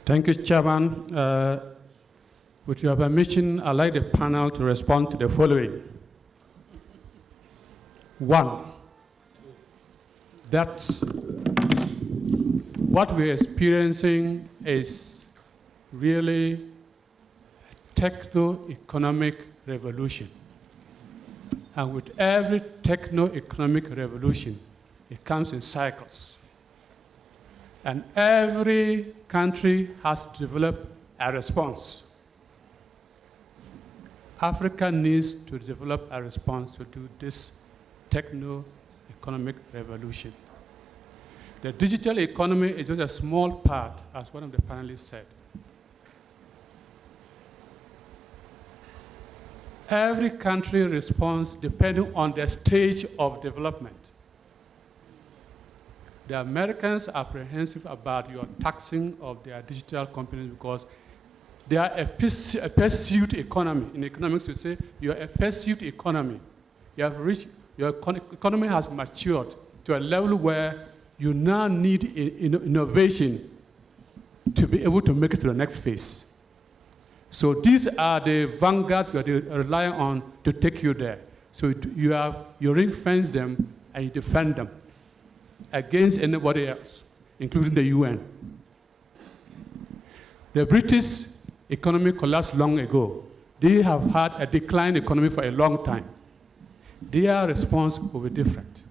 Thank you, Chairman. With your permission, I'd like the panel to respond to the following. One, that what we're experiencing is really a techno-economic revolution. And with every techno-economic revolution, it comes in cycles. And every country has to develop a response. Africa needs to develop a response to do this techno-economic revolution. The digital economy is just a small part, as one of the panelists said. Every country responds depending on the stage of development. The Americans are apprehensive about your taxing of their digital companies because they are a pursuit economy. In economics, we say you're a pursuit economy. You have reached, your economy has matured to a level where you now need innovation to be able to make it to the next phase. So these are the vanguards you are relying on to take you there. So you ring fence them and you defend them against anybody else, including the UN. The British economy collapsed long ago. They have had a declined economy for a long time. Their response will be different.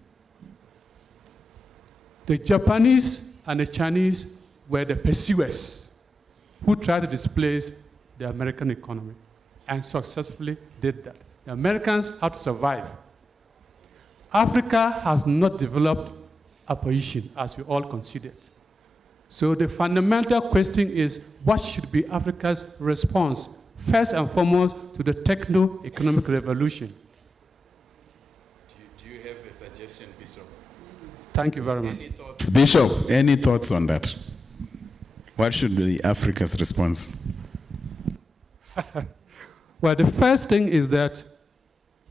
The Japanese and the Chinese were the pursuers who tried to displace the American economy and successfully did that. The Americans had to survive. Africa has not developed a position, as we all considered. So the fundamental question is, what should be Africa's response, first and foremost, to the techno-economic revolution? Do you have a suggestion, Bishop? Thank you very much. Bishop, any thoughts on that? What should be Africa's response? Well, the first thing is that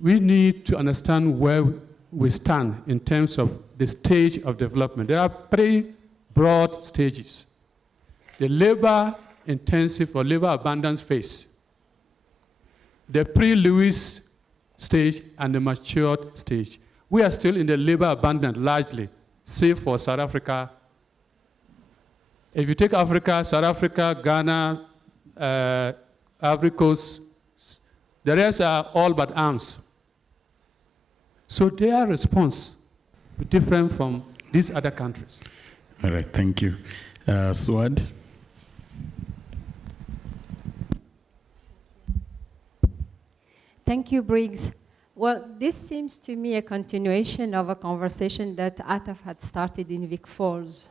we need to understand where we stand in terms of the stage of development. There are three broad stages. The labor-intensive or labor abundance phase, the pre-Lewis stage, and the matured stage. We are still in the labor abundant largely, save for South Africa. If you take Africa, South Africa, Ghana, Ivory Coast, the rest are all but arms. So their response is different from these other countries. All right, thank you. Swad? Thank you, Briggs. Well, this seems to me a continuation of a conversation that Ataf had started in Vic Falls.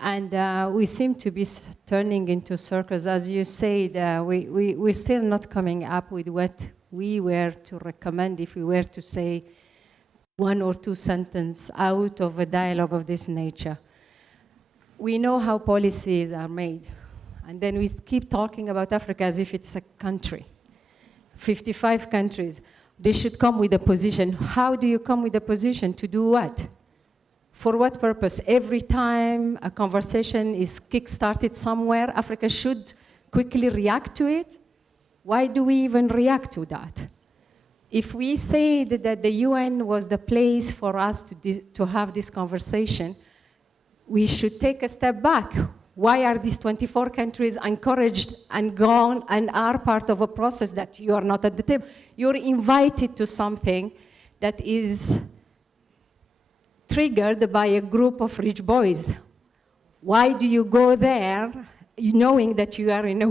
And we seem to be turning into circles. As you said, we're still not coming up with what we were to recommend if we were to say one or two sentences out of a dialogue of this nature. We know how policies are made. And then we keep talking about Africa as if it's a country. 55 countries. They should come with a position. How do you come with a position? To do what? For what purpose? Every time a conversation is kick-started somewhere, Africa should quickly react to it? Why do we even react to that? If we say that the UN was the place for us to have this conversation, we should take a step back. Why are these 24 countries encouraged and gone and are part of a process that you are not at the table? You're invited to something that is triggered by a group of rich boys. Why do you go there knowing that you are in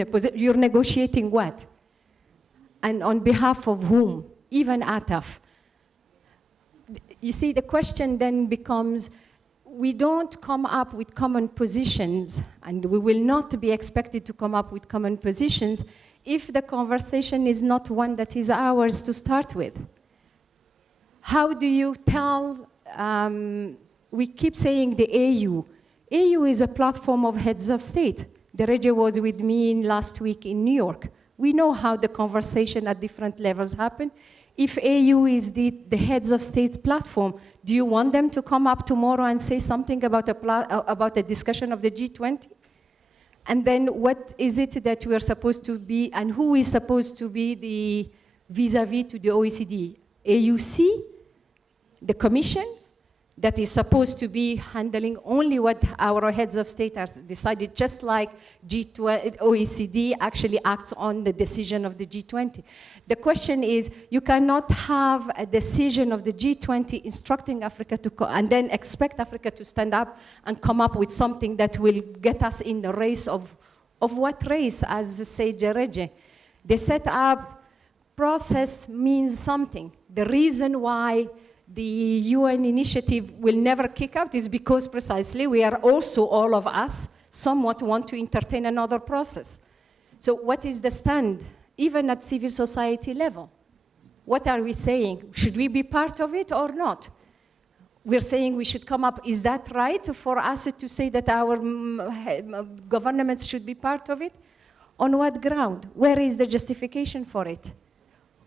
a position, you're negotiating what? And on behalf of whom? Even Ataf. You see, the question then becomes, we don't come up with common positions, and we will not be expected to come up with common positions if the conversation is not one that is ours to start with. How do you tell, we keep saying the AU. AU is a platform of heads of state. Dereje was with me last week in New York. We know how the conversation at different levels happen. If AU is the heads of states platform, do you want them to come up tomorrow and say something about a discussion of the G20? And then what is it that we are supposed to be, and who is supposed to be the vis-a-vis to the OECD? AUC, the Commission, that is supposed to be handling only what our heads of state have decided, just like G20, OECD actually acts on the decision of the G20. The question is, you cannot have a decision of the G20 instructing Africa to and then expect Africa to stand up and come up with something that will get us in the race of what race, as said Dereje. The set up process means something. The reason why the UN initiative will never kick out is because precisely we are also, all of us, somewhat want to entertain another process. So what is the stand, even at civil society level? What are we saying? Should we be part of it or not? We're saying we should come up. Is that right for us to say that our governments should be part of it? On what ground? Where is the justification for it?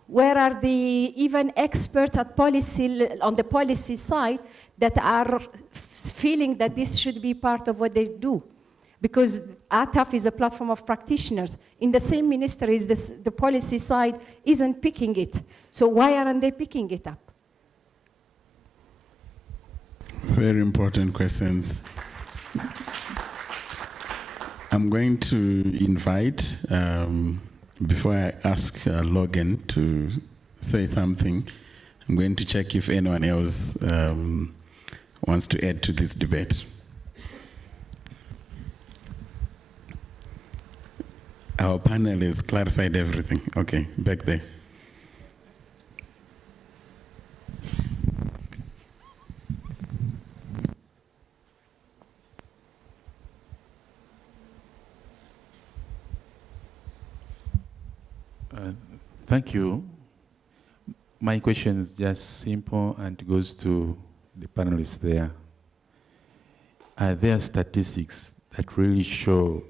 Where are the even experts at policy, on the policy side, that are feeling that this should be part of what they do? Because ATAF is a platform of practitioners. In the same ministries, the policy side isn't picking it. So why aren't they picking it up? Very important questions. I'm going to invite, before I ask Logan to say something, I'm going to check if anyone else wants to add to this debate. Our panel has clarified everything. Okay, back there. Thank you. My question is just simple and goes to the panelists there. Are there statistics that really show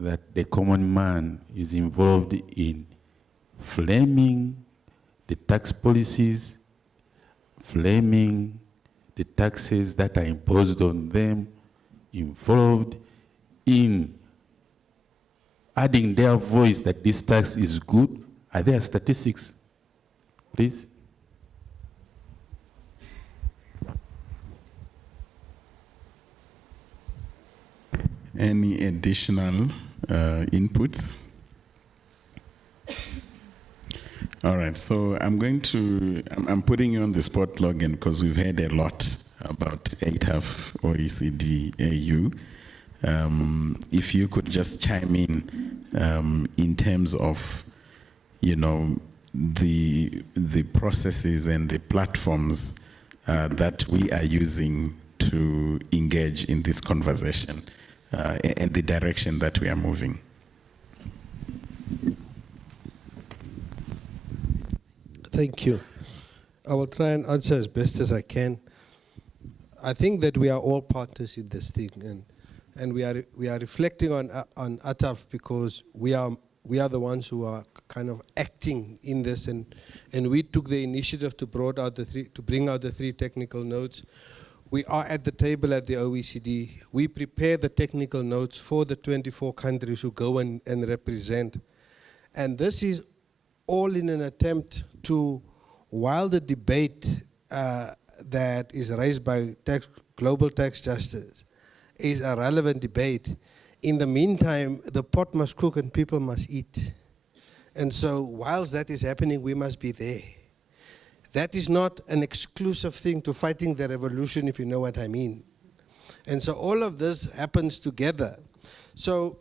that the common man is involved in framing the tax policies, framing the taxes that are imposed on them, involved in adding their voice that this tax is good? Are there statistics, please? any additional inputs? All right, so I'm putting you on the spot, Logan, because we've heard a lot about ATAF, OECD, AU. If you could just chime in terms of, you know, the processes and the platforms that we are using to engage in this conversation and the direction that we are moving. Thank you. I will try and answer as best as I can. I think that we are all partners in this thing, and we are reflecting on ATAF because we are the ones who are kind of acting in this, and we took the initiative to bring out the three technical notes. We are at the table at the OECD. We prepare the technical notes for the 24 countries who go and represent, and this is all in an attempt to, while the debate that is raised by global tax justice is a relevant debate, in the meantime, the pot must cook and people must eat. And so whilst that is happening, we must be there. That is not an exclusive thing to fighting the revolution, if you know what I mean. And so all of this happens together. So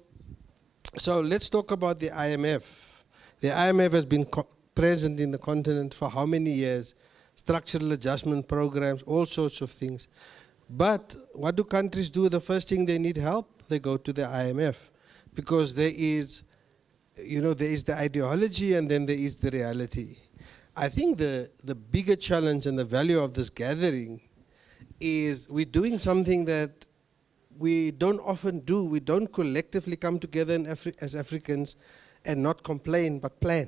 let's talk about the IMF. The IMF has been present in the continent for how many years? Structural adjustment programs, all sorts of things. But what do countries do? The first thing they need help, they go to the IMF, because there is, there is the ideology and then there is the reality. I think the bigger challenge and the value of this gathering is we're doing something that we don't often do. We don't collectively come together as Africans and not complain, but plan.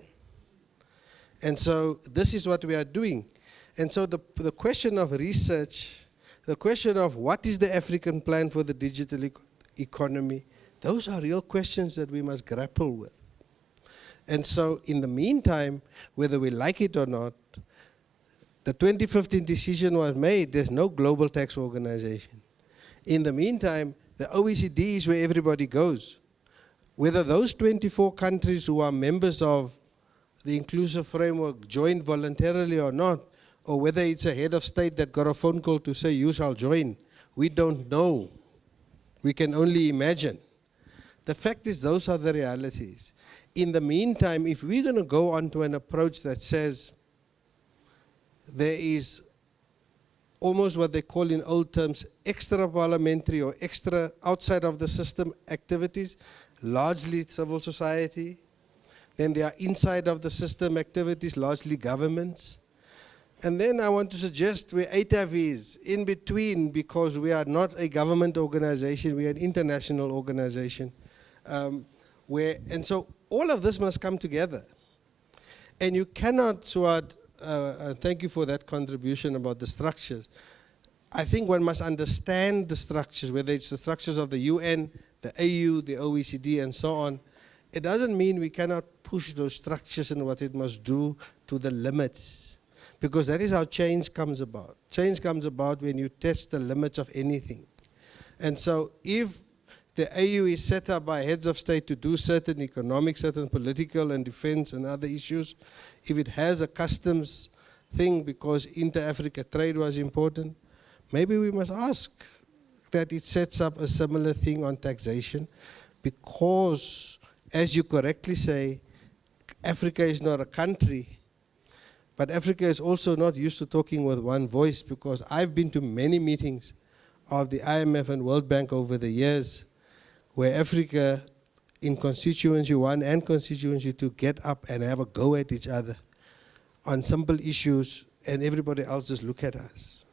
And so this is what we are doing. And so the question of research, the question of what is the African plan for the digital economy, those are real questions that we must grapple with. And so in the meantime, whether we like it or not, the 2015 decision was made, there's no global tax organization. In the meantime, the OECD is where everybody goes. Whether those 24 countries who are members of the inclusive framework join voluntarily or not, or whether it's a head of state that got a phone call to say, you shall join, we don't know. We can only imagine. The fact is, those are the realities. In the meantime, if we're going to go on to an approach that says there is almost what they call in old terms extra parliamentary or extra outside of the system activities, largely civil society. Then there are inside of the system activities, largely governments. And then I want to suggest where ATAF is, in between, because we are not a government organization, we are an international organization. And so all of this must come together. And you cannot, Suad, thank you for that contribution about the structures. I think one must understand the structures, whether it's the structures of the UN, the AU, the OECD, and so on. It doesn't mean we cannot push those structures and what it must do to the limits, because that is how change comes about. Change comes about when you test the limits of anything. And so if the AU is set up by heads of state to do certain economic, certain political and defense and other issues, if it has a customs thing because inter-Africa trade was important, maybe we must ask that it sets up a similar thing on taxation, because, as you correctly say, Africa is not a country, but Africa is also not used to talking with one voice, because I've been to many meetings of the IMF and World Bank over the years where Africa in constituency 1 and constituency 2 get up and have a go at each other on simple issues, and everybody else just look at us.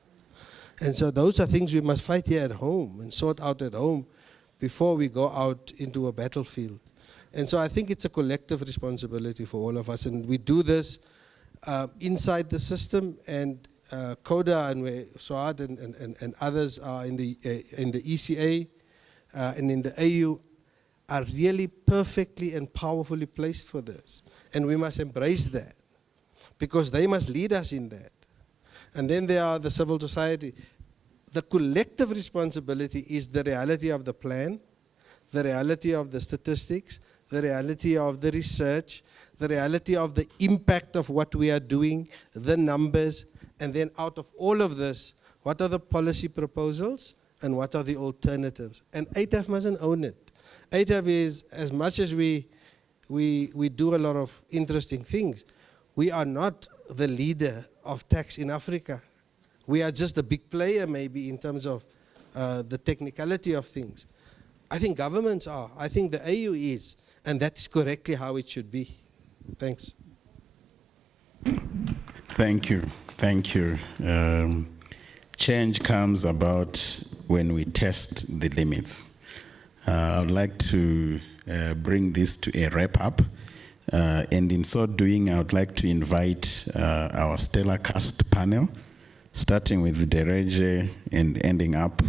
And so those are things we must fight here at home and sort out at home before we go out into a battlefield. And so I think it's a collective responsibility for all of us, and we do this inside the system, and CODA and Suad and others are in the ECA and in the AU are really perfectly and powerfully placed for this. And we must embrace that, because they must lead us in that. And then there are the civil society. The collective responsibility is the reality of the plan, the reality of the statistics, the reality of the research, the reality of the impact of what we are doing, the numbers, and then out of all of this, what are the policy proposals and what are the alternatives? And ATAF mustn't own it. ATAF is, as much as we do a lot of interesting things, we are not the leader of tax in Africa. We are just a big player maybe in terms of the technicality of things. I think governments are. I think the AU is. And that's correctly how it should be. Thanks. Thank you. Thank you. Change comes about when we test the limits. I would like to bring this to a wrap-up. And in so doing, I would like to invite our stellar cast panel, starting with Dereje and ending up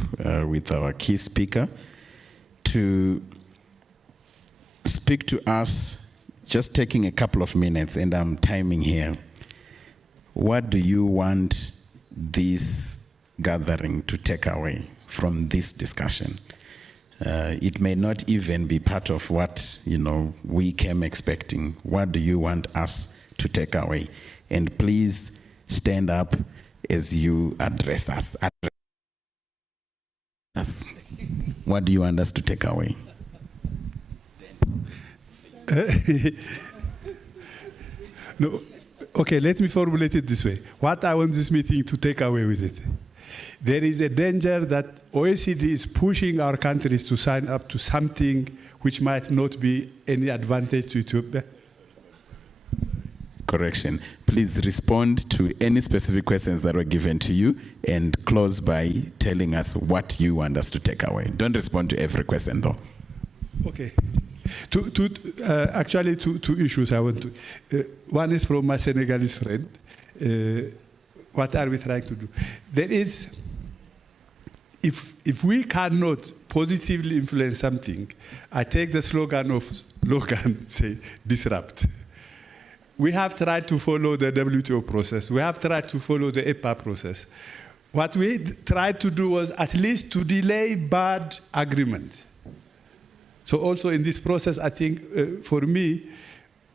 with our key speaker, to speak to us, just taking a couple of minutes, and I'm timing here. What do you want this gathering to take away from this discussion? It may not even be part of what we came expecting. What do you want us to take away? And please stand up as you address us. What do you want us to take away? No. Okay, let me formulate it this way. What I want this meeting to take away with it. There is a danger that OECD is pushing our countries to sign up to something which might not be any advantage to Ethiopia. Correction. Please respond to any specific questions that were given to you and close by telling us what you want us to take away. Don't respond to every question, though. Okay. Actually, two issues I want to. One is from my Senegalese friend. What are we trying to do? There is, if we cannot positively influence something, I take the slogan of Logan, say, disrupt. We have tried to follow the WTO process. We have tried to follow the EPA process. What we tried to do was at least to delay bad agreements. So also in this process, I think for me,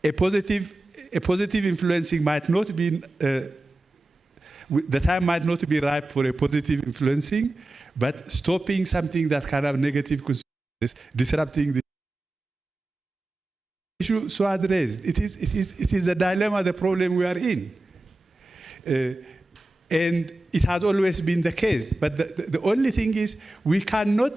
a positive influencing might not be, the time might not be ripe for a positive influencing, but stopping something that can have negative consequences, disrupting the issue so addressed. It is a dilemma, the problem we are in. And it has always been the case. But the only thing is we cannot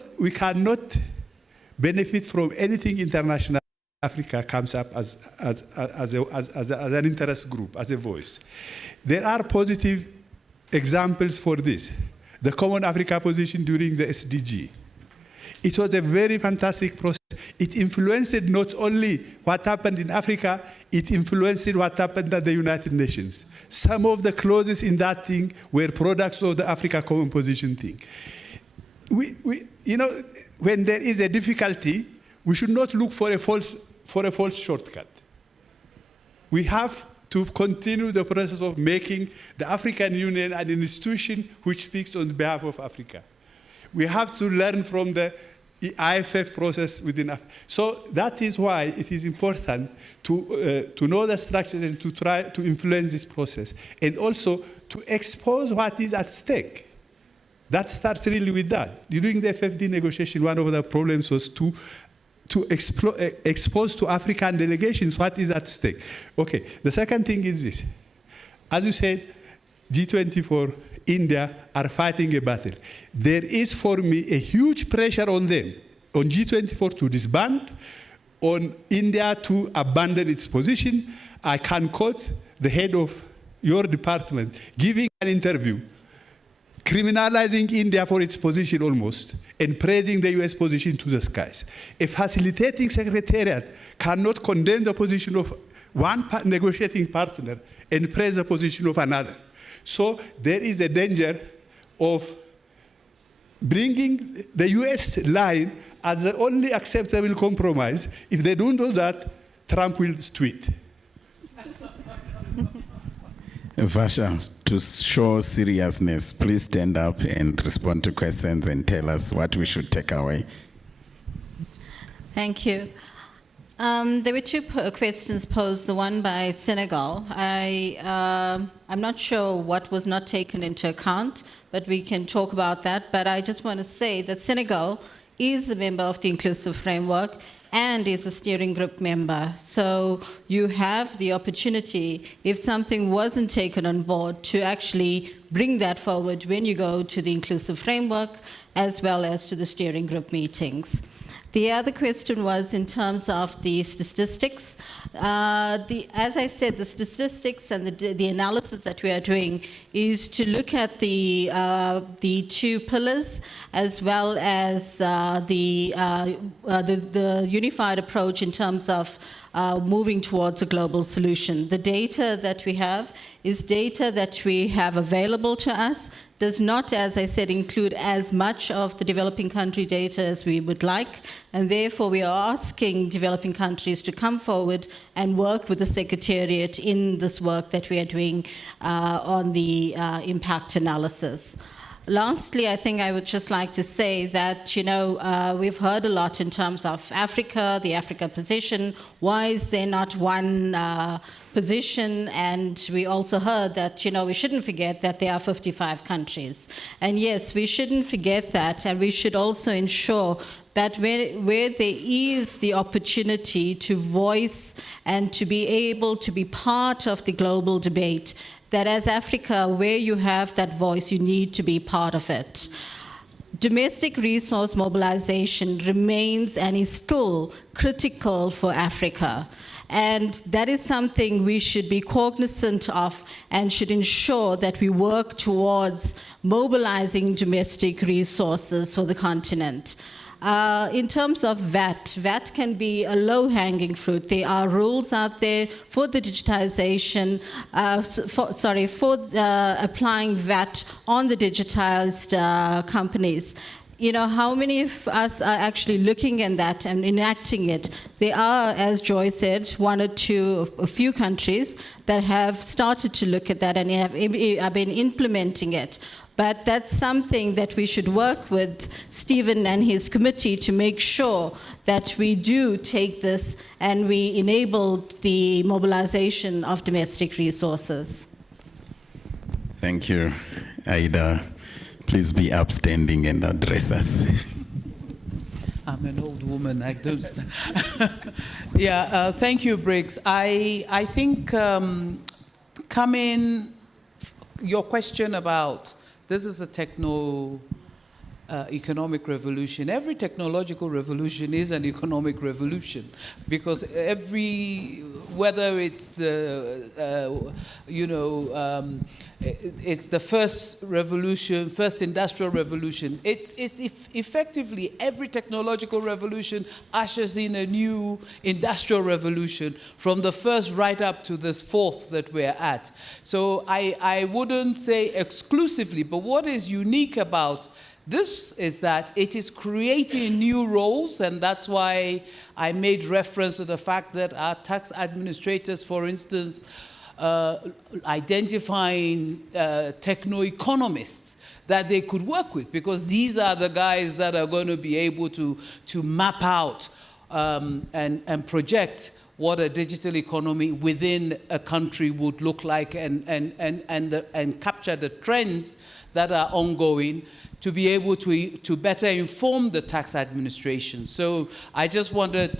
benefit from anything international. Africa comes up as an interest group, as a voice. There are positive examples for this. The Common Africa position during the SDG. It was a very fantastic process. It influenced not only what happened in Africa, it influenced what happened at the United Nations. Some of the clauses in that thing were products of the Africa Common Position thing. When there is a difficulty, we should not look for a false shortcut. We have to continue the process of making the African Union an institution which speaks on behalf of Africa. We have to learn from the IFF process within Africa. So that is why it is important to know the structure and to try to influence this process, and also to expose what is at stake. That starts really with that. During the FFD negotiation, one of the problems was to expose to African delegations what is at stake. Okay, the second thing is this. As you said, G24, India are fighting a battle. There is, for me, a huge pressure on them, on G24 to disband, on India to abandon its position. I can quote the head of your department giving an interview, criminalizing India for its position almost, and praising the US position to the skies. A facilitating secretariat cannot condemn the position of one negotiating partner and praise the position of another. So there is a danger of bringing the US line as the only acceptable compromise. If they don't do that, Trump will tweet. Vasha, to show seriousness, please stand up and respond to questions and tell us what we should take away. Thank you. There were two questions posed, the one by Senegal. I'm not sure what was not taken into account, but we can talk about that. But I just want to say that Senegal is a member of the Inclusive Framework and is a steering group member. So you have the opportunity, if something wasn't taken on board, to actually bring that forward when you go to the Inclusive Framework as well as to the steering group meetings. The other question was in terms of the statistics. As I said, the statistics and the analysis that we are doing is to look at the two pillars as well as the unified approach in terms of moving towards a global solution. The data that we have is data that we have available to us, does not, as I said, include as much of the developing country data as we would like, and therefore we are asking developing countries to come forward and work with the Secretariat in this work that we are doing on the impact analysis. Lastly, I think I would just like to say that, we've heard a lot in terms of Africa, the Africa position. Why is there not one position? And we also heard that, we shouldn't forget that there are 55 countries. And yes, we shouldn't forget that, and we should also ensure that where there is the opportunity to voice and to be able to be part of the global debate, that as Africa, where you have that voice, you need to be part of it. Domestic resource mobilization remains and is still critical for Africa. And that is something we should be cognizant of and should ensure that we work towards mobilizing domestic resources for the continent. In terms of VAT can be a low-hanging fruit. There are rules out there for the digitization, applying VAT on the digitized companies. How many of us are actually looking at that and enacting it? There are, as Joy said, one or two, a few countries that have started to look at that and have been implementing it. But that's something that we should work with Stephen and his committee to make sure that we do take this and we enable the mobilization of domestic resources. Thank you, Aida. Please be upstanding and address us. I'm an old woman, I don't Yeah, thank you, Briggs. I think your question about this is a techno economic revolution. Every technological revolution is an economic revolution, because whether it's it's the first revolution, first industrial revolution. It's effectively every technological revolution ushers in a new industrial revolution from the first right up to this fourth that we're at. So I wouldn't say exclusively, but what is unique about this is that it is creating new roles, and that's why I made reference to the fact that our tax administrators, for instance, identifying techno-economists that they could work with, because these are the guys that are going to be able to map out and project what a digital economy within a country would look like and capture the trends that are ongoing, to be able to better inform the tax administration. So I just wanted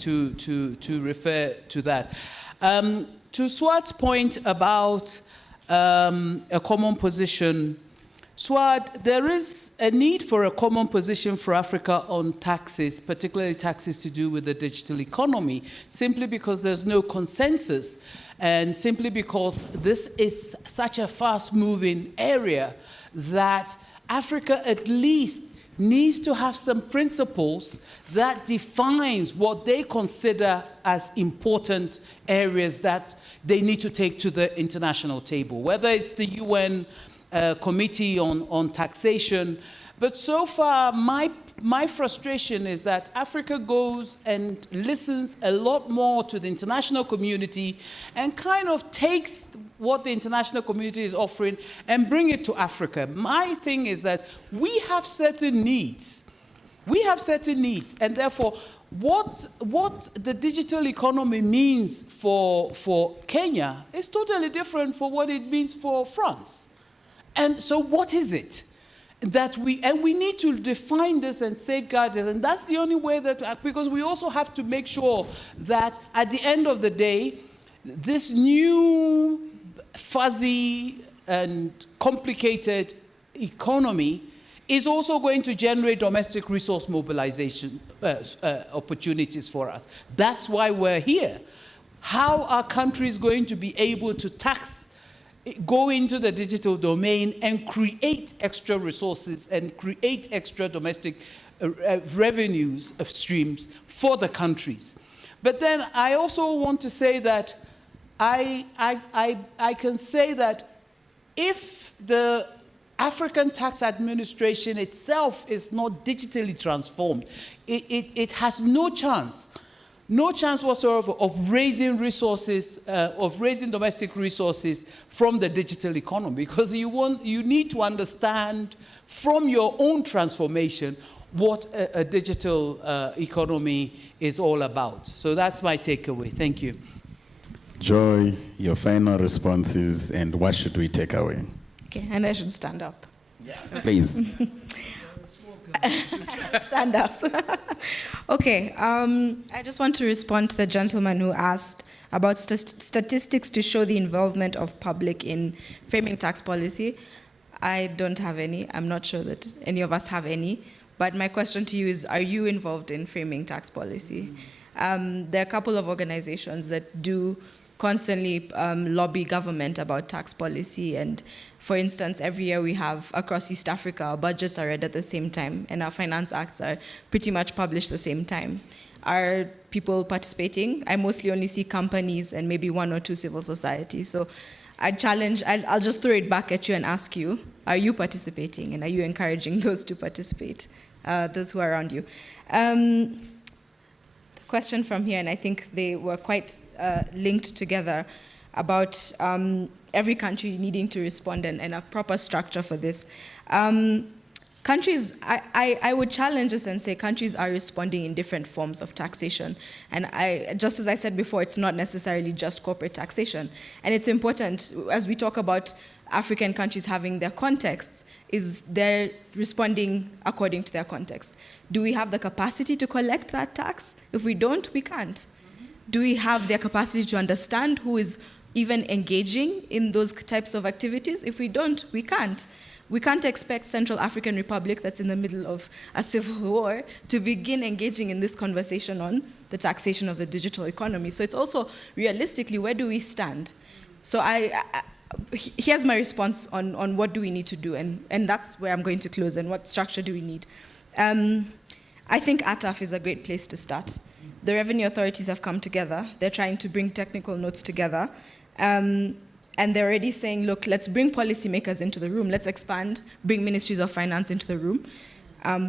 to refer to that. To Swart's point about a common position, Swart, there is a need for a common position for Africa on taxes, particularly taxes to do with the digital economy, simply because there's no consensus, and simply because this is such a fast-moving area that Africa at least needs to have some principles that defines what they consider as important areas that they need to take to the international table, whether it's the UN Committee on Taxation. But so far, my frustration is that Africa goes and listens a lot more to the international community and kind of takes what the international community is offering and bring it to Africa. My thing is that we have certain needs. We have certain needs, and therefore, what the digital economy means for Kenya is totally different from what it means for France. And so what is it that we need to define this and safeguard it, and that's the only way that, because we also have to make sure that at the end of the day, this new fuzzy and complicated economy is also going to generate domestic resource mobilization opportunities for us. That's why we're here. How are countries going to be able to go into the digital domain and create extra resources and create extra domestic revenues of streams for the countries? But then I also want to say that I can say that if the African Tax Administration itself is not digitally transformed, it has no chance whatsoever of raising resources, of raising domestic resources from the digital economy, because you need to understand from your own transformation what a digital economy is all about. So that's my takeaway. Thank you. Joy, your final responses, and what should we take away? Okay, and I should stand up. Yeah. Please. Stand up. Okay, I just want to respond to the gentleman who asked about statistics to show the involvement of public in framing tax policy. I don't have any. I'm not sure that any of us have any. But my question to you is, are you involved in framing tax policy? There are a couple of organizations that do constantly lobby government about tax policy. And for instance, every year we have, across East Africa, our budgets are read at the same time, and our finance acts are pretty much published at the same time. Are people participating? I mostly only see companies and maybe one or two civil society. So I'll just throw it back at you and ask you, are you participating? And are you encouraging those to participate, those who are around you? Question from here, and I think they were quite linked together, about every country needing to respond and a proper structure for this. Countries, I would challenge this and say countries are responding in different forms of taxation. And just as I said before, it's not necessarily just corporate taxation. And it's important, as we talk about African countries having their contexts, is they're responding according to their context. Do we have the capacity to collect that tax? If we don't, we can't. Do we have the capacity to understand who is even engaging in those types of activities? If we don't, we can't. We can't expect Central African Republic, that's in the middle of a civil war, to begin engaging in this conversation on the taxation of the digital economy. So it's also, realistically, where do we stand? So here's my response on what do we need to do, and that's where I'm going to close, and what structure do we need. I think ATAF is a great place to start. The revenue authorities have come together. They're trying to bring technical notes together. And they're already saying, look, let's bring policymakers into the room. Let's expand, bring ministries of finance into the room,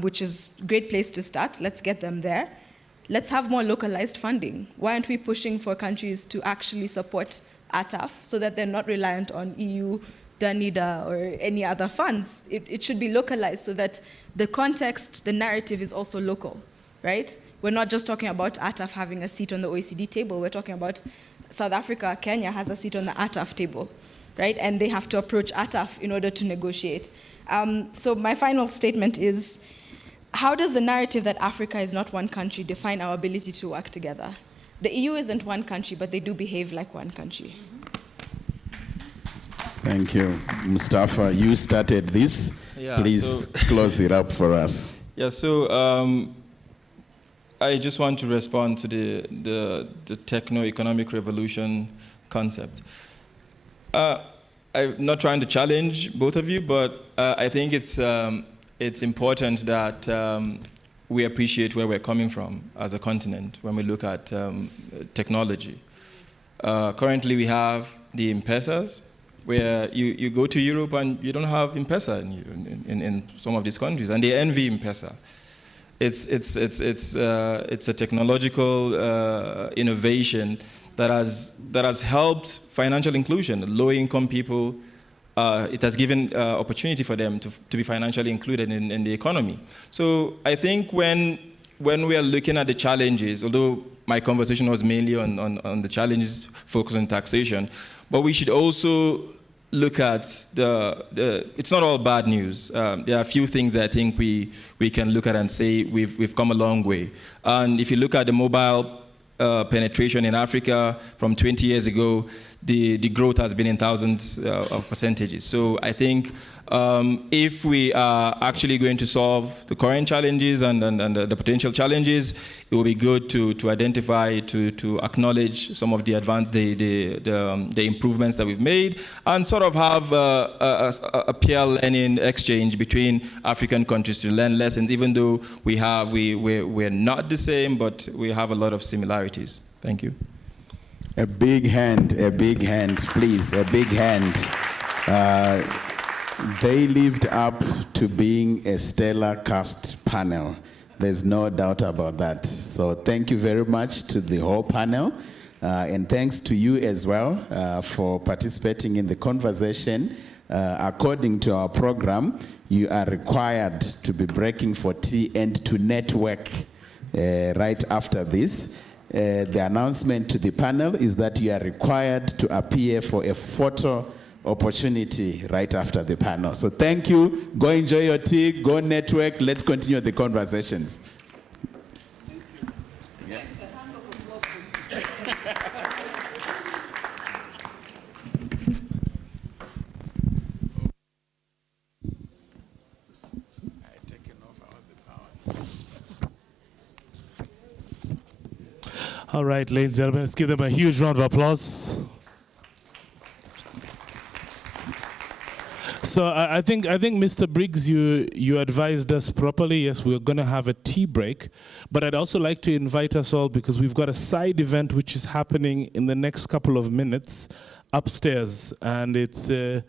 which is a great place to start. Let's get them there. Let's have more localized funding. Why aren't we pushing for countries to actually support ATAF so that they're not reliant on EU, DANIDA, or any other funds? It should be localized so that the context, the narrative is also local, right? We're not just talking about ATAF having a seat on the OECD table. We're talking about South Africa, Kenya has a seat on the ATAF table, right? And they have to approach ATAF in order to negotiate. So my final statement is, how does the narrative that Africa is not one country define our ability to work together? The EU isn't one country, but they do behave like one country. Thank you. Mustafa, you started this. Yeah, please close it up for us. Yeah, so I just want to respond to the techno-economic revolution concept. I'm not trying to challenge both of you, but I think it's important that we appreciate where we're coming from as a continent when we look at technology. Currently, we have the M-Pesas, where you go to Europe and you don't have M-Pesa in some of these countries, and they envy M-Pesa. It's a technological innovation that has helped financial inclusion, low-income people. It has given opportunity for them to be financially included in the economy. So I think when when we are looking at the challenges, although my conversation was mainly on the challenges focused on taxation, but we should also look at it's not all bad news. There are a few things that I think we can look at and say we've come a long way. And if you look at the mobile penetration in Africa from 20 years ago, the growth has been in thousands of percentages. So I think if we are actually going to solve the current challenges and the potential challenges, it will be good to identify, to acknowledge some of the the improvements that we've made, and sort of have a peer learning exchange between African countries to learn lessons, even though we're not the same, but we have a lot of similarities. Thank you. A big hand, please, a big hand. They lived up to being a stellar cast panel. There's no doubt about that. So thank you very much to the whole panel. And thanks to you as well for participating in the conversation. According to our program, you are required to be breaking for tea and to network right after this. The announcement to the panel is that you are required to appear for a photo opportunity right after the panel. So thank you. Go enjoy your tea. Go network. Let's continue the conversations. Yeah. All right, ladies and gentlemen, let's give them a huge round of applause. So I think Mr. Briggs, you advised us properly. Yes, we're going to have a tea break, but I'd also like to invite us all, because we've got a side event which is happening in the next couple of minutes upstairs, and it's a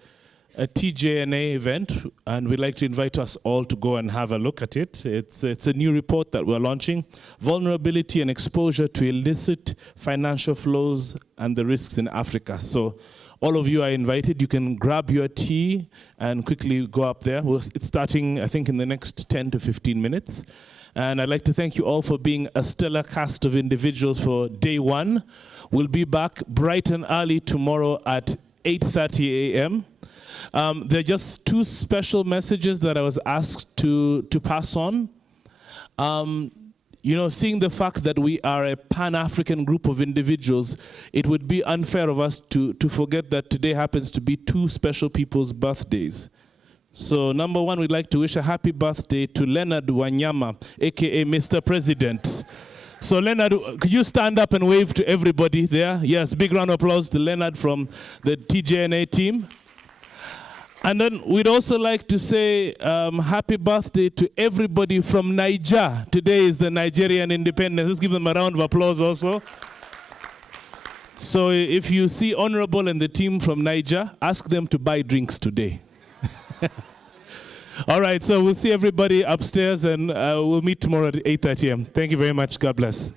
TJNA event, and we'd like to invite us all to go and have a look at it. It's a new report that we're launching, Vulnerability and Exposure to Illicit Financial Flows and the Risks in Africa. So all of you are invited. You can grab your tea and quickly go up there. It's starting, I think, in the next 10 to 15 minutes. And I'd like to thank you all for being a stellar cast of individuals for day one. We'll be back bright and early tomorrow at 8:30 a.m. There are just two special messages that I was asked to pass on. You know, seeing the fact that we are a Pan-African group of individuals, it would be unfair of us to forget that today happens to be two special people's birthdays. So number one, we'd like to wish a happy birthday to Leonard Wanyama, aka Mr. President. So Leonard, could you stand up and wave to everybody there? Yes, big round of applause to Leonard from the TJNA team. And then we'd also like to say happy birthday to everybody from Niger. Today is the Nigerian independence. Let's give them a round of applause also. So if you see Honorable and the team from Niger, ask them to buy drinks today. All right, so we'll see everybody upstairs, and we'll meet tomorrow at 8:30 a.m. Thank you very much. God bless.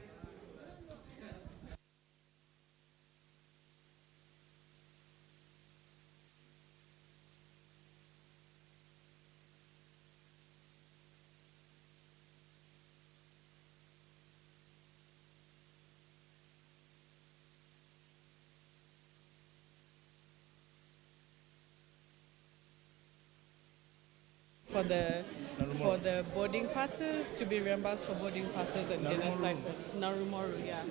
For the boarding passes, to be reimbursed for boarding passes and dinner stipends. Narumoru, yeah.